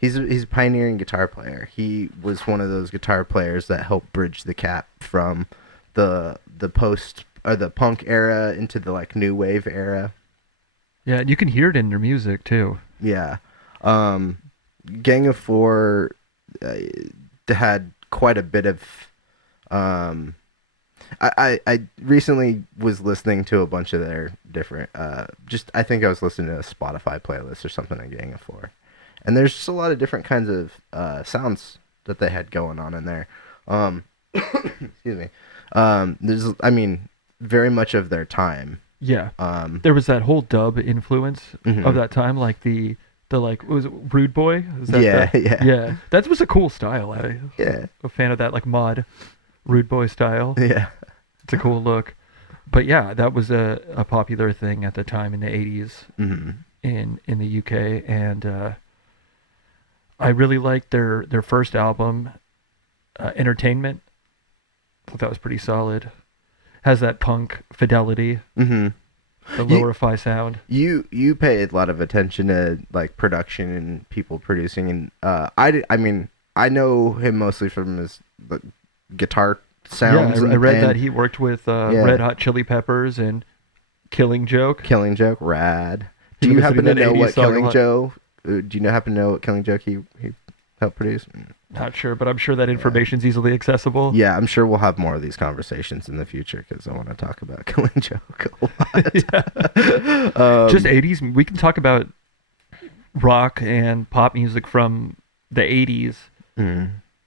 He's a pioneering guitar player. He was one of those guitar players that helped bridge the gap from the post or the punk era into the like new wave era. Yeah, and you can hear it in their music too. Yeah. Gang of Four had quite a bit of I recently was listening to a bunch of their different I think I was listening to a Spotify playlist or something on Gang of Four. And there's just a lot of different kinds of sounds that they had going on in there. Excuse me. There's very much of their time. Yeah. There was that whole dub influence of that time, like the like, was it Rude Boy? Is that yeah. That was a cool style. I'm a fan of that, like mod Rude Boy style. Yeah. It's a cool look. But yeah, that was a popular thing at the time in the 80s in the UK, and I really liked their first album, Entertainment. I thought that was pretty solid. Has that punk fidelity. The lower-fi sound. You pay a lot of attention to like production and people producing, and I know him mostly from his guitar sounds. Yeah, I read that he worked with Red Hot Chili Peppers and Killing Joke. Killing Joke, rad. Do you happen to know what Killing Joke? Do you happen to know what Killing Joke he helped produce? Not sure, but I'm sure that information's easily accessible. Yeah, I'm sure we'll have more of these conversations in the future, because I want to talk about Killing Joke a lot. Just 80s. We can talk about rock and pop music from the 80s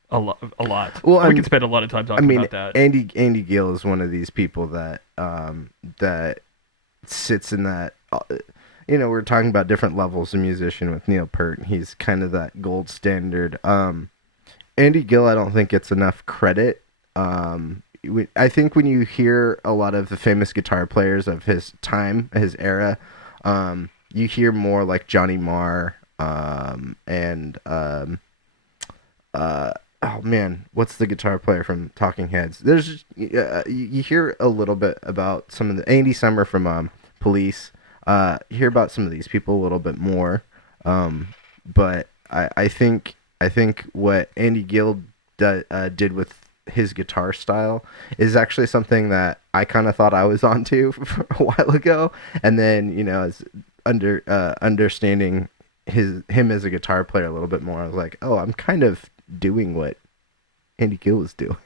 a lot. Well, we can spend a lot of time talking about that. Andy Gill is one of these people that that sits in that. We're talking about different levels of musician with Neil Peart. He's kind of that gold standard. Andy Gill, I don't think gets enough credit. I think when you hear a lot of the famous guitar players of his time, his era, you hear more like Johnny Marr and oh man, what's the guitar player from Talking Heads? There's you hear a little bit about some of the Andy Summer from Police. You hear about some of these people a little bit more, but I think what Andy Gill did with his guitar style is actually something that I kind of thought I was onto for a while ago, and then as understanding him as a guitar player a little bit more, I was like, oh, I'm kind of doing what Andy Gill was doing.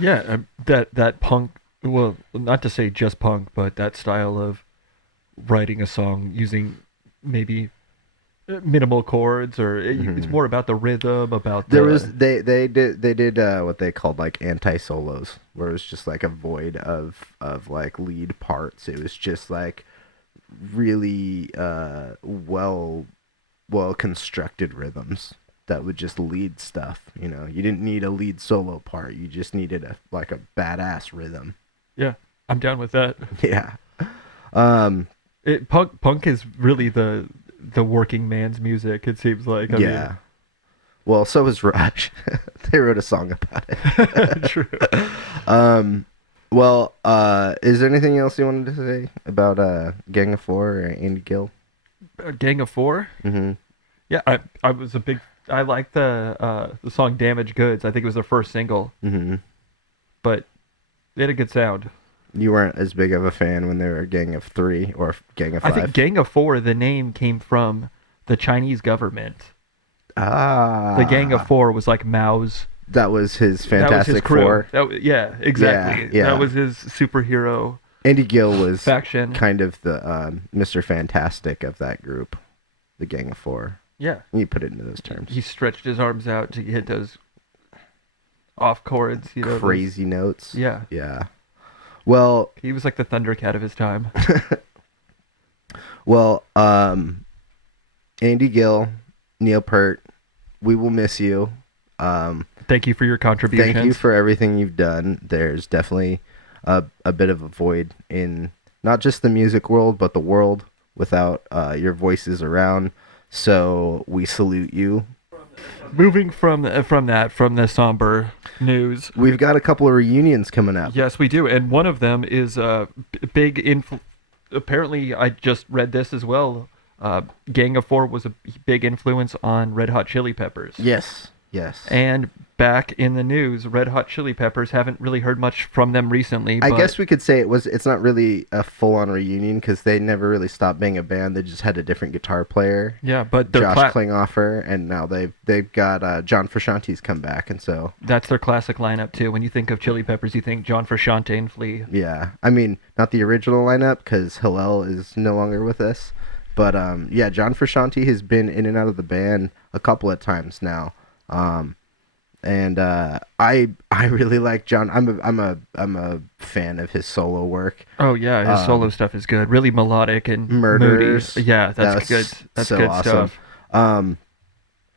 Yeah, that punk. Well, not to say just punk, but that style of writing a song using maybe minimal chords, or it's more about the rhythm. They did what they called like anti solos, where it was just like a void of like lead parts. It was just like really well well constructed rhythms that would just lead stuff. You know, you didn't need a lead solo part. You just needed a badass rhythm. Yeah, I'm down with that. Yeah. Punk is really the working man's music. It seems like. I mean, well, so is Rush. They wrote a song about it. True. Well, is there anything else you wanted to say about Gang of Four or Andy Gill? Gang of Four? Mm-hmm. Yeah, I liked the song "Damaged Goods." I think it was their first single. Mm-hmm. But they had a good sound. You weren't as big of a fan when they were a Gang of Three or Gang of Five? I think Gang of Four, the name came from the Chinese government. Ah. The Gang of Four was like Mao's. That was his Fantastic Four. Yeah, exactly. Yeah. That was his superhero. Andy Gill was faction. Kind of the Mr. Fantastic of that group, the Gang of Four. Yeah. You put it into those terms. He stretched his arms out to hit those off chords, crazy notes. Yeah. Yeah. Well, he was like the Thundercat of his time. Well, Andy Gill, Neil Peart, we will miss you. Thank you for your contributions. Thank you for everything you've done. There's definitely a bit of a void in not just the music world, but the world without your voices around. So we salute you. Moving from the somber news, we've got a couple of reunions coming up. Yes, we do, and one of them is big. Apparently, I just read this as well. Gang of Four was a big influence on Red Hot Chili Peppers. Yes. And back in the news, Red Hot Chili Peppers, haven't really heard much from them recently. I guess we could say it's not really a full-on reunion because they never really stopped being a band. They just had a different guitar player. Yeah, but Josh Klinghoffer, and now they've got John Frusciante's come back, and so that's their classic lineup too. When you think of Chili Peppers, you think John Frusciante and Flea. Yeah, I mean not the original lineup because Hillel is no longer with us, but yeah, John Frusciante has been in and out of the band a couple of times now. And I really like John. I'm a fan of his solo work. Oh yeah, his solo stuff is good. Really melodic and Murders. Moody. Yeah, that's good. That's so good awesome. Stuff. I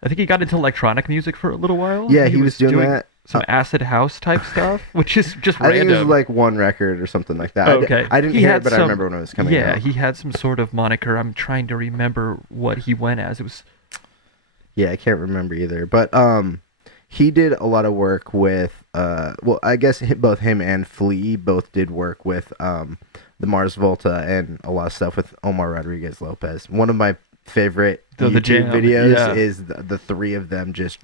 think he got into electronic music for a little while. Yeah, he was doing that. Some acid house type stuff, which is just I random. think it was like one record or something like that. Okay. I didn't hear it, but I remember when it was coming out. Yeah, he had some sort of moniker. I'm trying to remember what he went as. It was. Yeah, I can't remember either. But he did a lot of work with, well, I guess both him and Flea both did work with the Mars Volta and a lot of stuff with Omar Rodriguez Lopez. One of my favorite YouTube videos is the three of them just,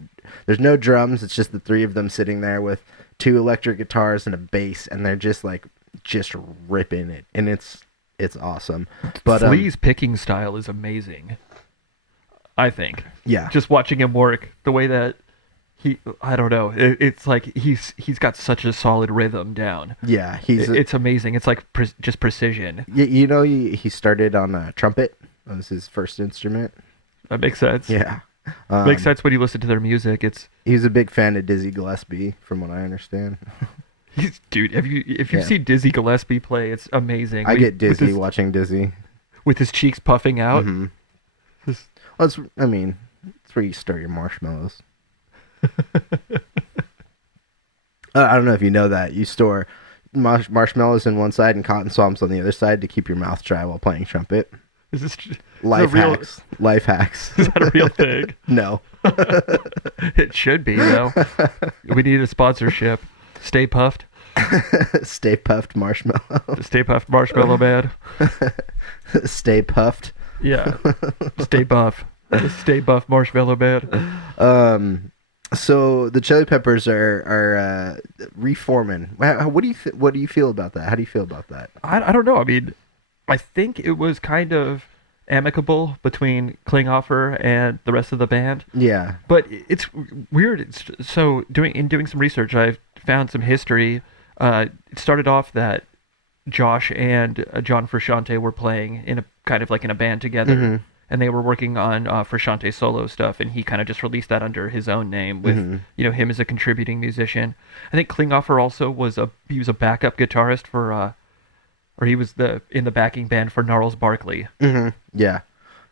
there's no drums, it's just the three of them sitting there with two electric guitars and a bass, and they're just ripping it, and it's awesome. But Flea's picking style is amazing, I think. Yeah. Just watching him work, the way that I don't know. It's like he's got such a solid rhythm down. Yeah, it's amazing. It's like just precision. You know, he started on a trumpet. That was his first instrument. That makes sense. Yeah, makes sense when you listen to their music. He's a big fan of Dizzy Gillespie, from what I understand. Dude, if you've seen Dizzy Gillespie play, it's amazing. I get dizzy watching Dizzy with his cheeks puffing out. Mm-hmm. Well, it's where you stir your marshmallows. I don't know if you know that. You store marshmallows on one side and cotton swabs on the other side to keep your mouth dry while playing trumpet. Is this life hacks? Life hacks. Is that a real thing? No. It should be, though. We need a sponsorship. Stay Puffed. Stay Puffed Marshmallow. Stay Puffed Marshmallow Man. Stay Puffed. Yeah. Stay Buff. Stay Buff Marshmallow Man. So the Chili Peppers are reforming. What do you feel about that? How do you feel about that? I don't know. I mean, I think it was kind of amicable between Klinghoffer and the rest of the band. Yeah. But it's weird. So doing some research, I've found some history. It started off that Josh and John Frusciante were playing in a kind of like in a band together. Mm-hmm. And they were working on Frusciante solo stuff, and he kind of just released that under his own name with him as a contributing musician. I think Klinghoffer also was a backup guitarist for, or he was in the backing band for Gnarls Barkley. Mm-hmm. Yeah,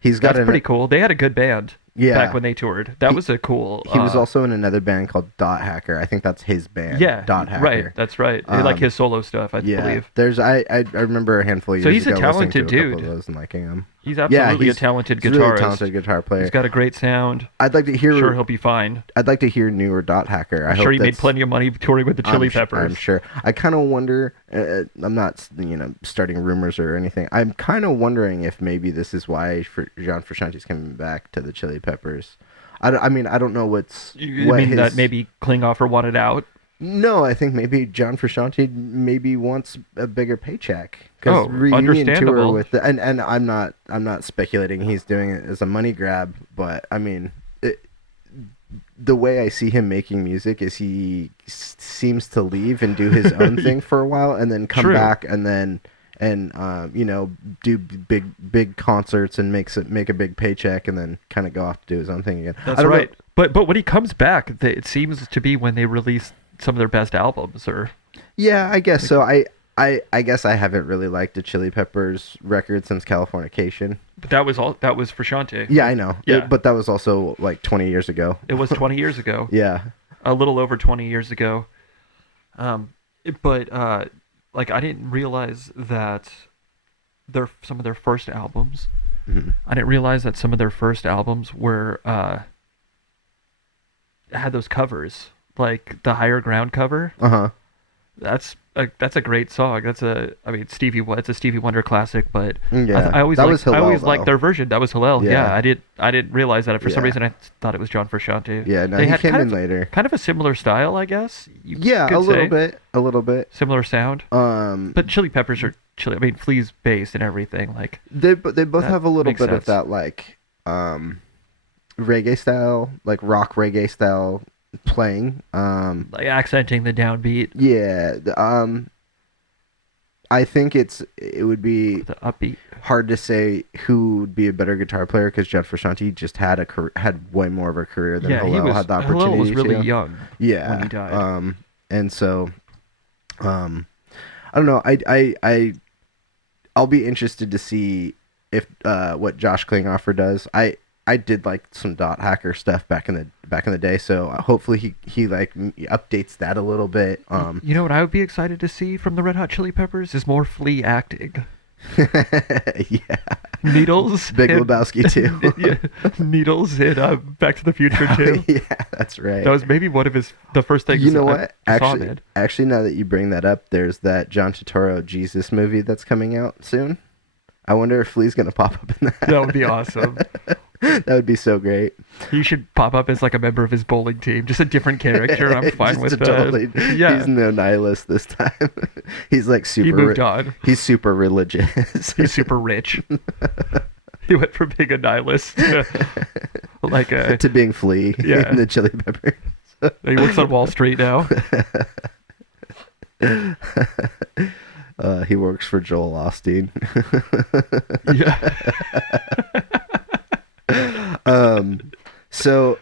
He's got That's pretty cool. They had a good band back when they toured. That was a cool... He was also in another band called Dot Hacker. I think that's his band. Yeah, Dot Hacker. right. That's right. They like his solo stuff, I believe. There's I remember a handful of years So he's a ago talented listening to a couple dude. of those and liking them. He's absolutely a talented guitarist. Really talented guitar player. He's got a great sound. I'd like to hear. Sure, he'll be fine. I'd like to hear newer Dot Hacker. I'm sure he made plenty of money touring with the Chili Peppers. I'm sure. I kind of wonder. I'm not, starting rumors or anything. I'm kind of wondering if maybe this is why John Frusciante's coming back to the Chili Peppers. I don't know what's. You mean that maybe Klinghoffer wanted out? No, I think maybe John Frusciante maybe wants a bigger paycheck. Because reunion tour with and I'm not speculating he's doing it as a money grab, but I mean, the way I see him making music is he seems to leave and do his own thing for a while, and then come back and do big concerts and make a big paycheck, and then kind of go off to do his own thing again. That's right. But when he comes back, it seems to be when they release some of their best albums, or yeah, I guess so. I guess I haven't really liked the Chili Peppers record since Californication. But that was Frusciante. Yeah, I know. Yeah. But that was also like 20 years ago. It was 20 years ago. Yeah. A little over 20 years ago. But I didn't realize that some of their first albums. Mm-hmm. I didn't realize that some of their first albums were had those covers, like the Higher Ground cover. Uh-huh. That's a great song. It's a Stevie Wonder classic, but yeah, I always liked their version. That was Hillel. Yeah. I didn't realize that. For some reason, I thought it was John Frusciante. Yeah, no, they he had came in later. Kind of a similar style, I guess. A little bit. Similar sound. But Chili Peppers are chili. I mean, Flea's bass and everything. Like they both have a little bit of that reggae style, like rock reggae style playing, like accenting the downbeat. Yeah, I think it would be the upbeat. Hard to say who would be a better guitar player, because John Frusciante just had way more of a career than Hillel had the opportunity. Hillel was really young. Yeah, when he died. And so, I don't know. I'll be interested to see if what Josh Klinghoffer does. I did like some Dot Hacker stuff back in the day, so hopefully he updates that a little bit. You know what I would be excited to see from the Red Hot Chili Peppers is more Flea acting. Yeah. Needles. Big Lebowski too. Yeah. Needles in Back to the Future too. Yeah, that's right. That was maybe one of the first things. You know what? I saw him in. Actually, now that you bring that up, there's that John Turturro Jesus movie that's coming out soon. I wonder if Flea's gonna pop up in that. That would be awesome. That would be so great. He should pop up as like a member of his bowling team, just a different character. I'm fine with that. Totally, yeah. He's no nihilist this time. He's like super. He moved on. He's super religious. He's super rich. He went from being a nihilist to to being Flea in the Chili Peppers. He works on Wall Street now. He works for Joel Osteen. Yeah. So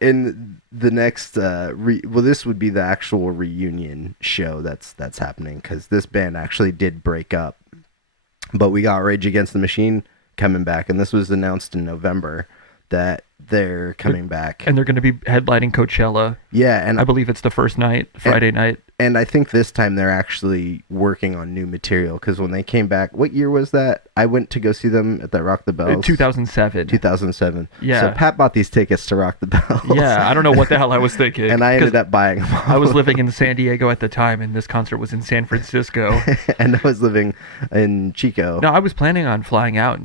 in the next this would be the actual reunion show that's happening, because this band actually did break up, but we got Rage Against the Machine coming back, and this was announced in November that they're coming back, and they're going to be headlining Coachella. Yeah, and I believe it's the first night, Friday night. And I think this time they're actually working on new material, because when they came back, what year was that? I went to go see them at that Rock the Bells. 2007. 2007. Yeah. So Pat bought these tickets to Rock the Bells. Yeah, I don't know what the hell I was thinking. And I ended up buying them all. I was living in San Diego at the time, and this concert was in San Francisco. And I was living in Chico. No, I was planning on flying out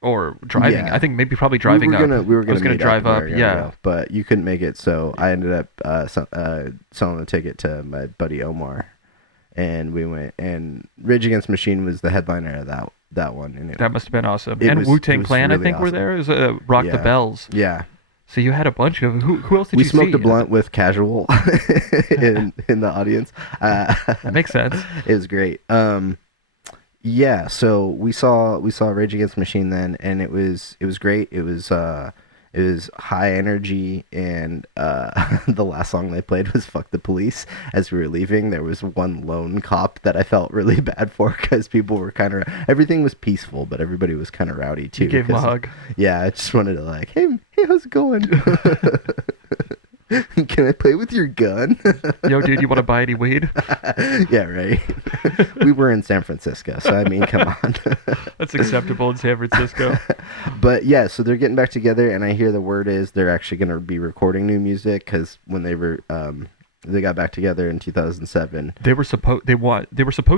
or driving. Yeah. I think probably driving up. We were I was gonna drive up. Yeah. Go, but you couldn't make it, so I ended up selling a ticket to my buddy Omar, and we went. And Rage Against the Machine was the headliner of that one, and that must have been awesome. And Wu-Tang Clan, really I think, were there. It was Rock the Bells. Yeah. So you had a bunch of who else did you see? We smoked a blunt with Casual in the audience. That makes sense. It was great. Yeah, so we saw Rage Against the Machine then, and it was great. It It was high energy, and the last song they played was "Fuck the Police." As we were leaving, there was one lone cop that I felt really bad for because people were kind of everything was peaceful, but everybody was kind of rowdy too. You gave him a hug. Yeah, I just wanted to like, hey, how's it going? Can I play with your gun? Yo, dude, you want to buy any weed? Yeah, right. We were in San Francisco, so I mean, come on. That's acceptable in San Francisco. But yeah, so they're getting back together, and I hear the word is they're actually going to be recording new music because when they got back together in 2007. They were supposed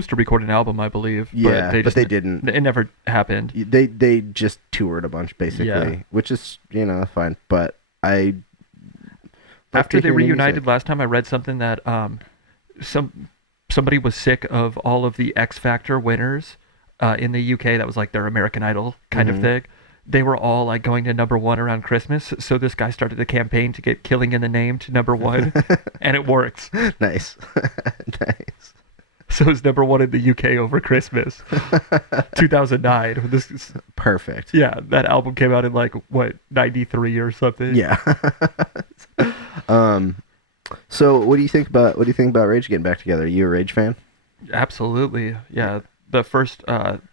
to record an album, I believe. Yeah, but they didn't. It never happened. They just toured a bunch basically, which is fine. But after they reunited last time, I read something that somebody was sick of all of the X Factor winners in the UK. That was like their American Idol kind of thing. They were all like going to #1 around Christmas. So this guy started a campaign to get Killing in the Name to #1, and it works. Nice. Nice. So it's #1 in the UK over Christmas, 2009. This is perfect. Yeah, that album came out in like what 93 or something. Yeah. So what do you think about Rage getting back together? Are you a Rage fan? Absolutely. Yeah. The first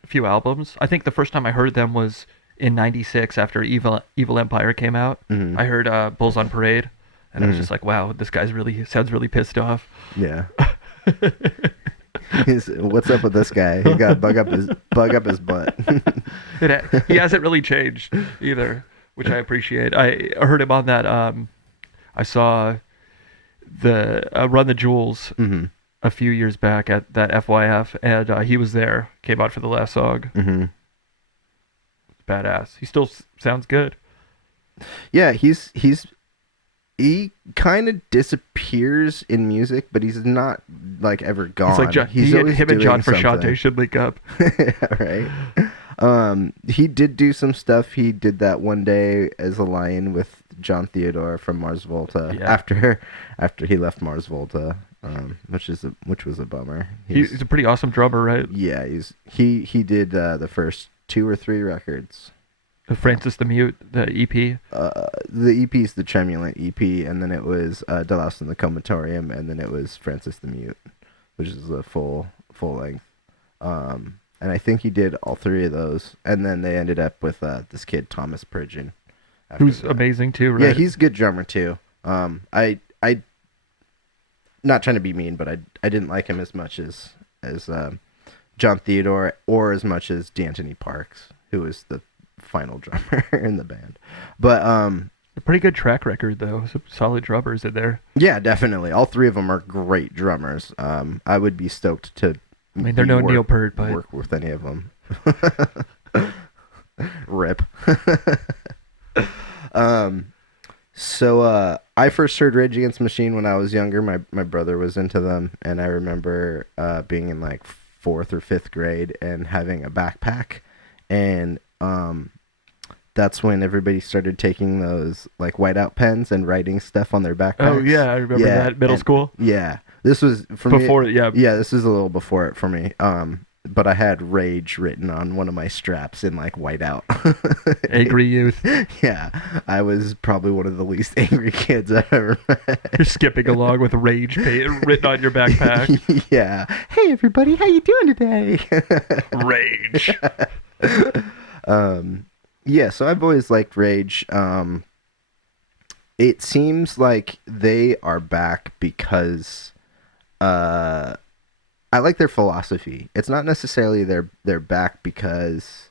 few albums. I think the first time I heard them was in '96 after Evil Empire came out. I heard Bulls on Parade, and I was just like, wow, this guy's sounds really pissed off. Yeah. What's up with this guy? He got bug up his butt. He hasn't really changed either, which I appreciate. I heard him on that. I saw the Run the Jewels a few years back at that FYF, and he was there. Came out for the last song. Badass. He still sounds good. Yeah, he kind of disappears in music, but he's not like ever gone. It's like him and John Frusciante should link up. Right. He did do some stuff. He did that One Day as a Lion with John Theodore from Mars Volta after he left Mars Volta, which was a bummer. He's a pretty awesome drummer, right? Yeah, he did the first 2 or 3 records. Francis the Mute, the EP. The EP is the Tremulant EP, and then it was Delouse in the Comatorium, and then it was Francis the Mute, which is a full length. And I think he did all 3 of those, and then they ended up with this kid Thomas Pridgeon, who's amazing too, right? Yeah, he's a good drummer too. I not trying to be mean, but I didn't like him as much as John Theodore or as much as D'Anthony Parks, who was the final drummer in the band. But a pretty good track record though. Some solid drummers in there. Yeah, definitely. All 3 of them are great drummers. I would be stoked to they're no Neil Peart, but work with any of them. Rip. So I first heard Rage Against the Machine when I was younger. My brother was into them, and I remember being in like 4th or 5th grade and having a backpack, and that's when everybody started taking those like whiteout pens and writing stuff on their backpacks. Oh yeah, I remember that. Middle school. Yeah, this was for before. Yeah, this was a little before it for me. But I had Rage written on one of my straps in like whiteout. Angry youth. Yeah, I was probably one of the least angry kids I've ever met. You're skipping along with Rage written on your backpack. Yeah. Hey everybody, how you doing today? Rage. Yeah, so I've always liked Rage. It seems like they are back because I like their philosophy. It's not necessarily they're back because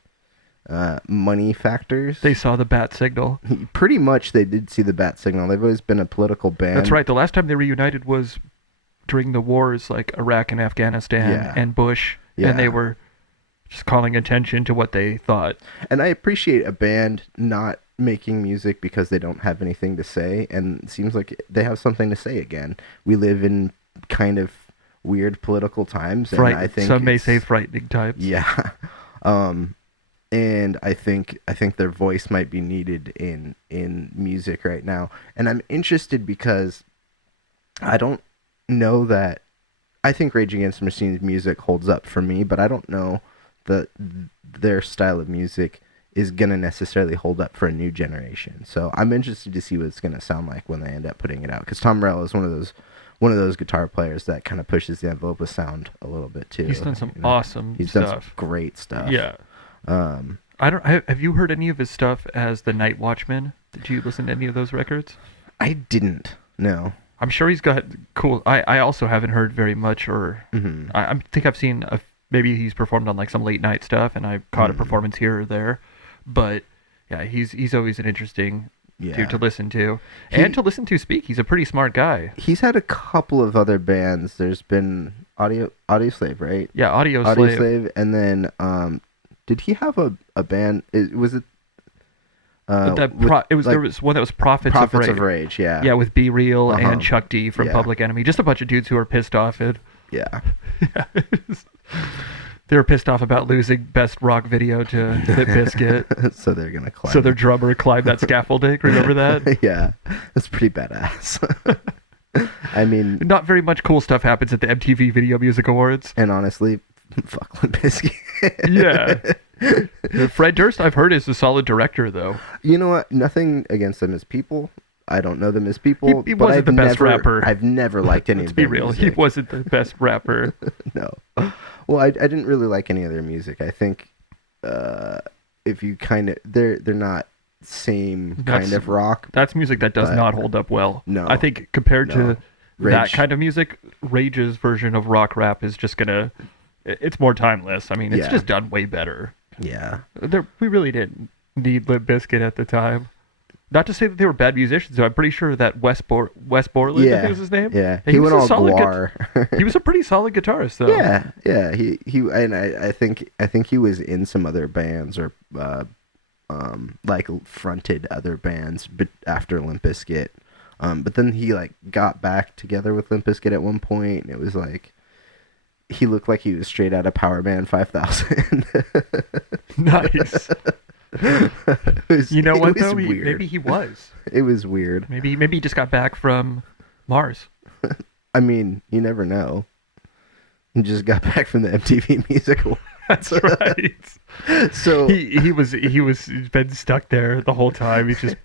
money factors. They saw the bat signal. Pretty much they did see the bat signal. They've always been a political band. That's right. The last time they reunited was during the wars like Iraq and Afghanistan and Bush. Yeah. And they were just calling attention to what they thought. And I appreciate a band not making music because they don't have anything to say, and it seems like they have something to say again. We live in kind of weird political times, and I think some may say frightening times. Yeah. And I think their voice might be needed in music right now. And I'm interested because I don't know that I think Rage Against the Machine's music holds up for me, but I don't know that their style of music is gonna necessarily hold up for a new generation. So I'm interested to see what it's gonna sound like when they end up putting it out. Because Tom Morello is one of those guitar players that kind of pushes the envelope with sound a little bit too. He's done some awesome He's stuff. done some great stuff. Yeah. Have you heard any of his stuff as the Night Watchman? Did you listen to any of those records? I didn't. No. I'm sure he's got cool. I also haven't heard very much, or I think I've seen maybe he's performed on like some late night stuff, and I caught a performance here or there. But yeah, he's always an interesting dude to listen to, and to listen to speak. He's a pretty smart guy. He's had a couple of other bands. There's been Audio Slave, right? Yeah, Audio Slave, and then did he have a band? Was it? There was one that was Prophets of Rage. Rage, yeah. Yeah, with Be Real and Chuck D from Public Enemy. Just a bunch of dudes who are pissed off at. Yeah. They were pissed off about losing best rock video to Limp Bizkit. So they're gonna climb. So their drummer climbed that scaffolding. Remember that? Yeah, that's pretty badass. I mean, not very much cool stuff happens at the MTV Video Music Awards. And honestly, fuck Limp Bizkit. Yeah. Fred Durst, I've heard, is a solid director, though. You know what? Nothing against them as people. I don't know them as people. He wasn't the best rapper. I've never liked any of their music. Let's be real. music. He wasn't the best rapper. No. Well, I didn't really like any of their music. I think if you kind of... They're not same kind of rock. That's music that does not hold up well. No. I think compared to Rage. That kind of music, Rage's version of rock rap is just gonna... It's more timeless. I mean, it's just done way better. Yeah. We really didn't need Limp Bizkit at the time. Not to say that they were bad musicians, though. I'm pretty sure that Wes Borland, I think was his name. Yeah, he went all guar. He was a pretty solid guitarist, though. Yeah. He and I think he was in some other bands or like fronted other bands, but after Limp Bizkit. But then he like got back together with Limp Bizkit at one point, and it was like he looked like he was straight out of Power Band 5000. Nice. You know what though? Maybe he was. It was weird. Maybe he just got back from Mars. I mean, you never know. He just got back from the MTV Music Awards. That's right. So he's been stuck there the whole time. He just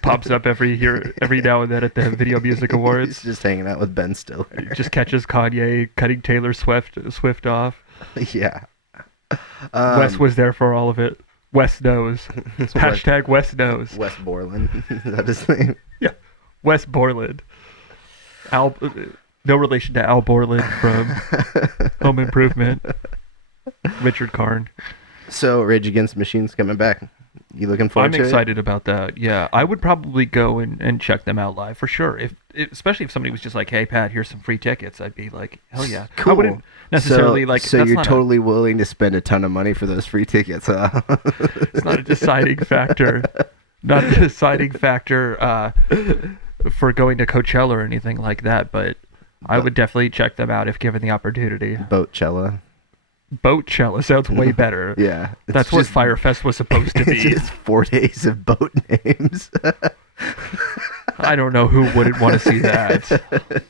pops up every now and then at the Video Music Awards. He's just hanging out with Ben Stiller. Just catches Kanye cutting Taylor Swift off. Yeah. Wes was there for all of it. Wes knows. Hashtag Wes knows. Wes Borland. Is that his name? Yeah. Wes Borland. No relation to Al Borland from Home Improvement. Richard Karn. So Rage Against the Machine's coming back. You looking forward to it? I'm excited about that. Yeah, I would probably go and check them out live for sure. Especially if somebody was just like, "Hey, Pat, here's some free tickets," I'd be like, "Hell yeah!" Cool. I wouldn't necessarily like. So you're totally willing to spend a ton of money for those free tickets, huh? It's not a deciding factor. Not a deciding factor for going to Coachella or anything like that. But I would definitely check them out if given the opportunity. Boatchella. Boatchella sounds way better. Yeah. That's what Firefest was supposed to be. It's just 4 days of boat names. I don't know who wouldn't want to see that.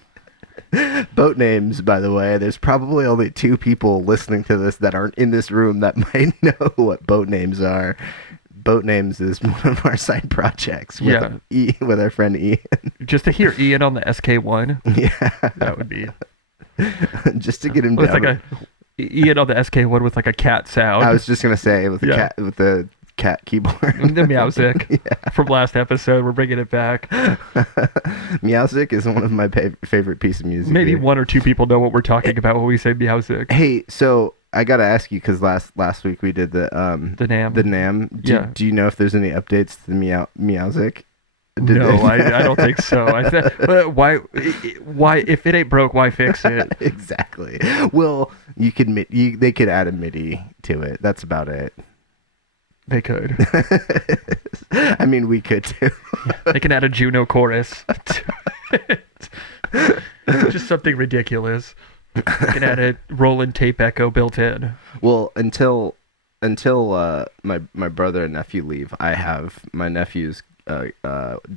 Boat names, by the way. There's probably only 2 people listening to this that aren't in this room that might know what boat names are. Boat names is one of our side projects with, with our friend Ian. Just to hear Ian on the SK1. Yeah. That would be... Just to get him down. Like Ian on the SK1 with like a cat sound. I was just going to say, with the cat keyboard. The Meowsic from last episode. We're bringing it back. Meowsic is one of my favorite pieces of music. Maybe 1 or 2 people know what we're talking about when we say Meowsic. Hey, so I got to ask you, because last week we did the NAMM. The NAMM. Do you know if there's any updates to the Meowsic? No, I don't think so. Why? If it ain't broke, why fix it? Exactly. Well, they could add a MIDI to it. That's about it. They could. I mean, we could too. They can add a Juno chorus to it. Just something ridiculous. They can add a Roland tape echo built in. Well, until my brother and nephew leave, I have my nephew's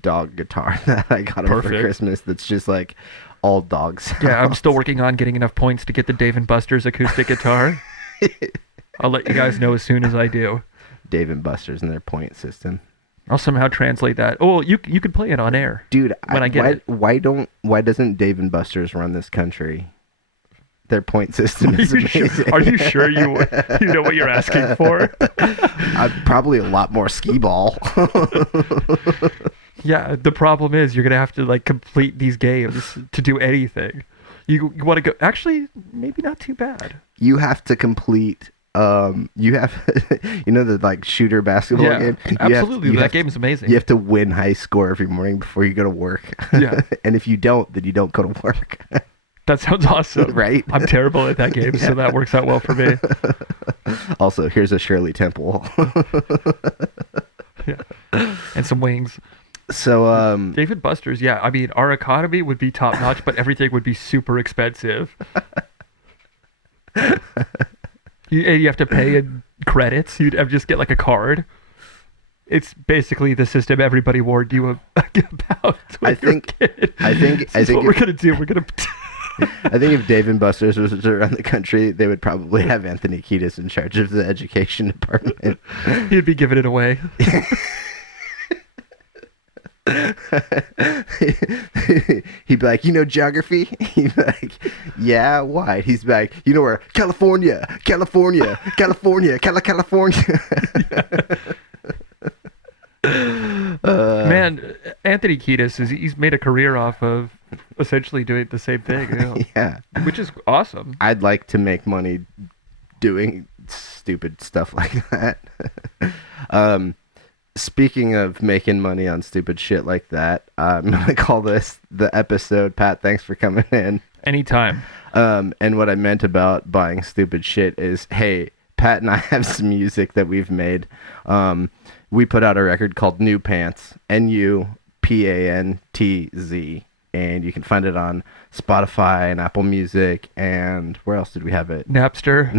dog guitar that I got him for Christmas. That's just like all dog sounds. Yeah, I'm still working on getting enough points to get the Dave & Buster's acoustic guitar. I'll let you guys know as soon as I do. Dave and Buster's and their point system. I'll somehow translate that. Oh, you could play it on air, Dude. When I get it. Why doesn't Dave and Buster's run this country? Their point system is amazing. Are you sure you know what you're asking for? Probably a lot more skee ball. Yeah, the problem is you're gonna have to like complete these games to do anything. You want to go? Actually, maybe not too bad. You have to complete. You have, the like shooter basketball game. Absolutely. That game is amazing. You have to win high score every morning before you go to work. Yeah. And if you don't, then you don't go to work. That sounds awesome. Right? I'm terrible at that game, so that works out well for me. Also, here's a Shirley Temple. Yeah. And some wings. So, David Buster's, yeah. I mean, our economy would be top notch, but everything would be super expensive. You have to pay in credits. You'd just get like a card. It's basically the system everybody warned you about. When you were a kid. I think what we're gonna do. We're gonna. I think if Dave and Buster's was around the country, they would probably have Anthony Kiedis in charge of the education department. He'd be giving it away. He'd be like, geography? He'd be like, yeah, why? He's like, where? California. Yeah. Man, Anthony Kiedis he's made a career off of essentially doing the same thing. Yeah. Which is awesome. I'd like to make money doing stupid stuff like that. Speaking of making money on stupid shit like that, I'm going to call this the episode. Pat, thanks for coming in. Anytime. And what I meant about buying stupid shit is, hey, Pat and I have some music that we've made. We put out a record called New Pants, NUPANTZ. And you can find it on Spotify and Apple Music, and where else did we have it? Napster.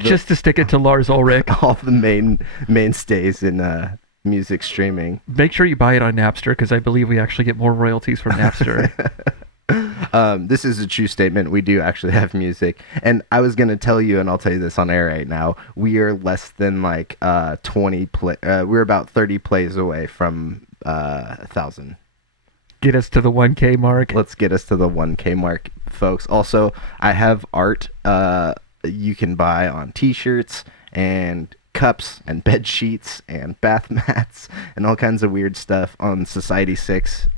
Just to stick it to Lars Ulrich. All the mainstays in music streaming. Make sure you buy it on Napster, because I believe we actually get more royalties from Napster. This is a true statement. We do actually have music, and I was gonna tell you, and I'll tell you this on air right now. We are less than like 20 play. We're about 30 plays away from 1,000. Get us to the 1K mark. Let's get us to the 1K mark, folks. Also, I have art you can buy on t-shirts and cups and bed sheets and bath mats and all kinds of weird stuff on Society 6.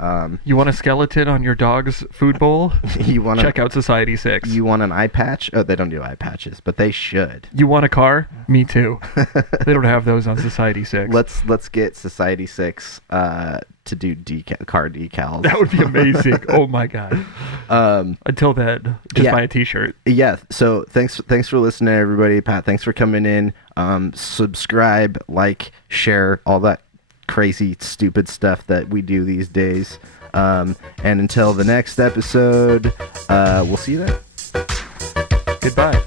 You want a skeleton on your dog's food bowl? Check out Society 6. You want an eye patch? Oh, they don't do eye patches, but they should. You want a car? Me too. They don't have those on Society 6. Let's get Society 6 to do car decals. That would be amazing. Oh my god. Until then, just buy a t-shirt. Yeah. So thanks for listening, everybody. Pat, thanks for coming in. Subscribe, like, share, all that crazy, stupid stuff that we do these days. And until the next episode, we'll see you then. Goodbye.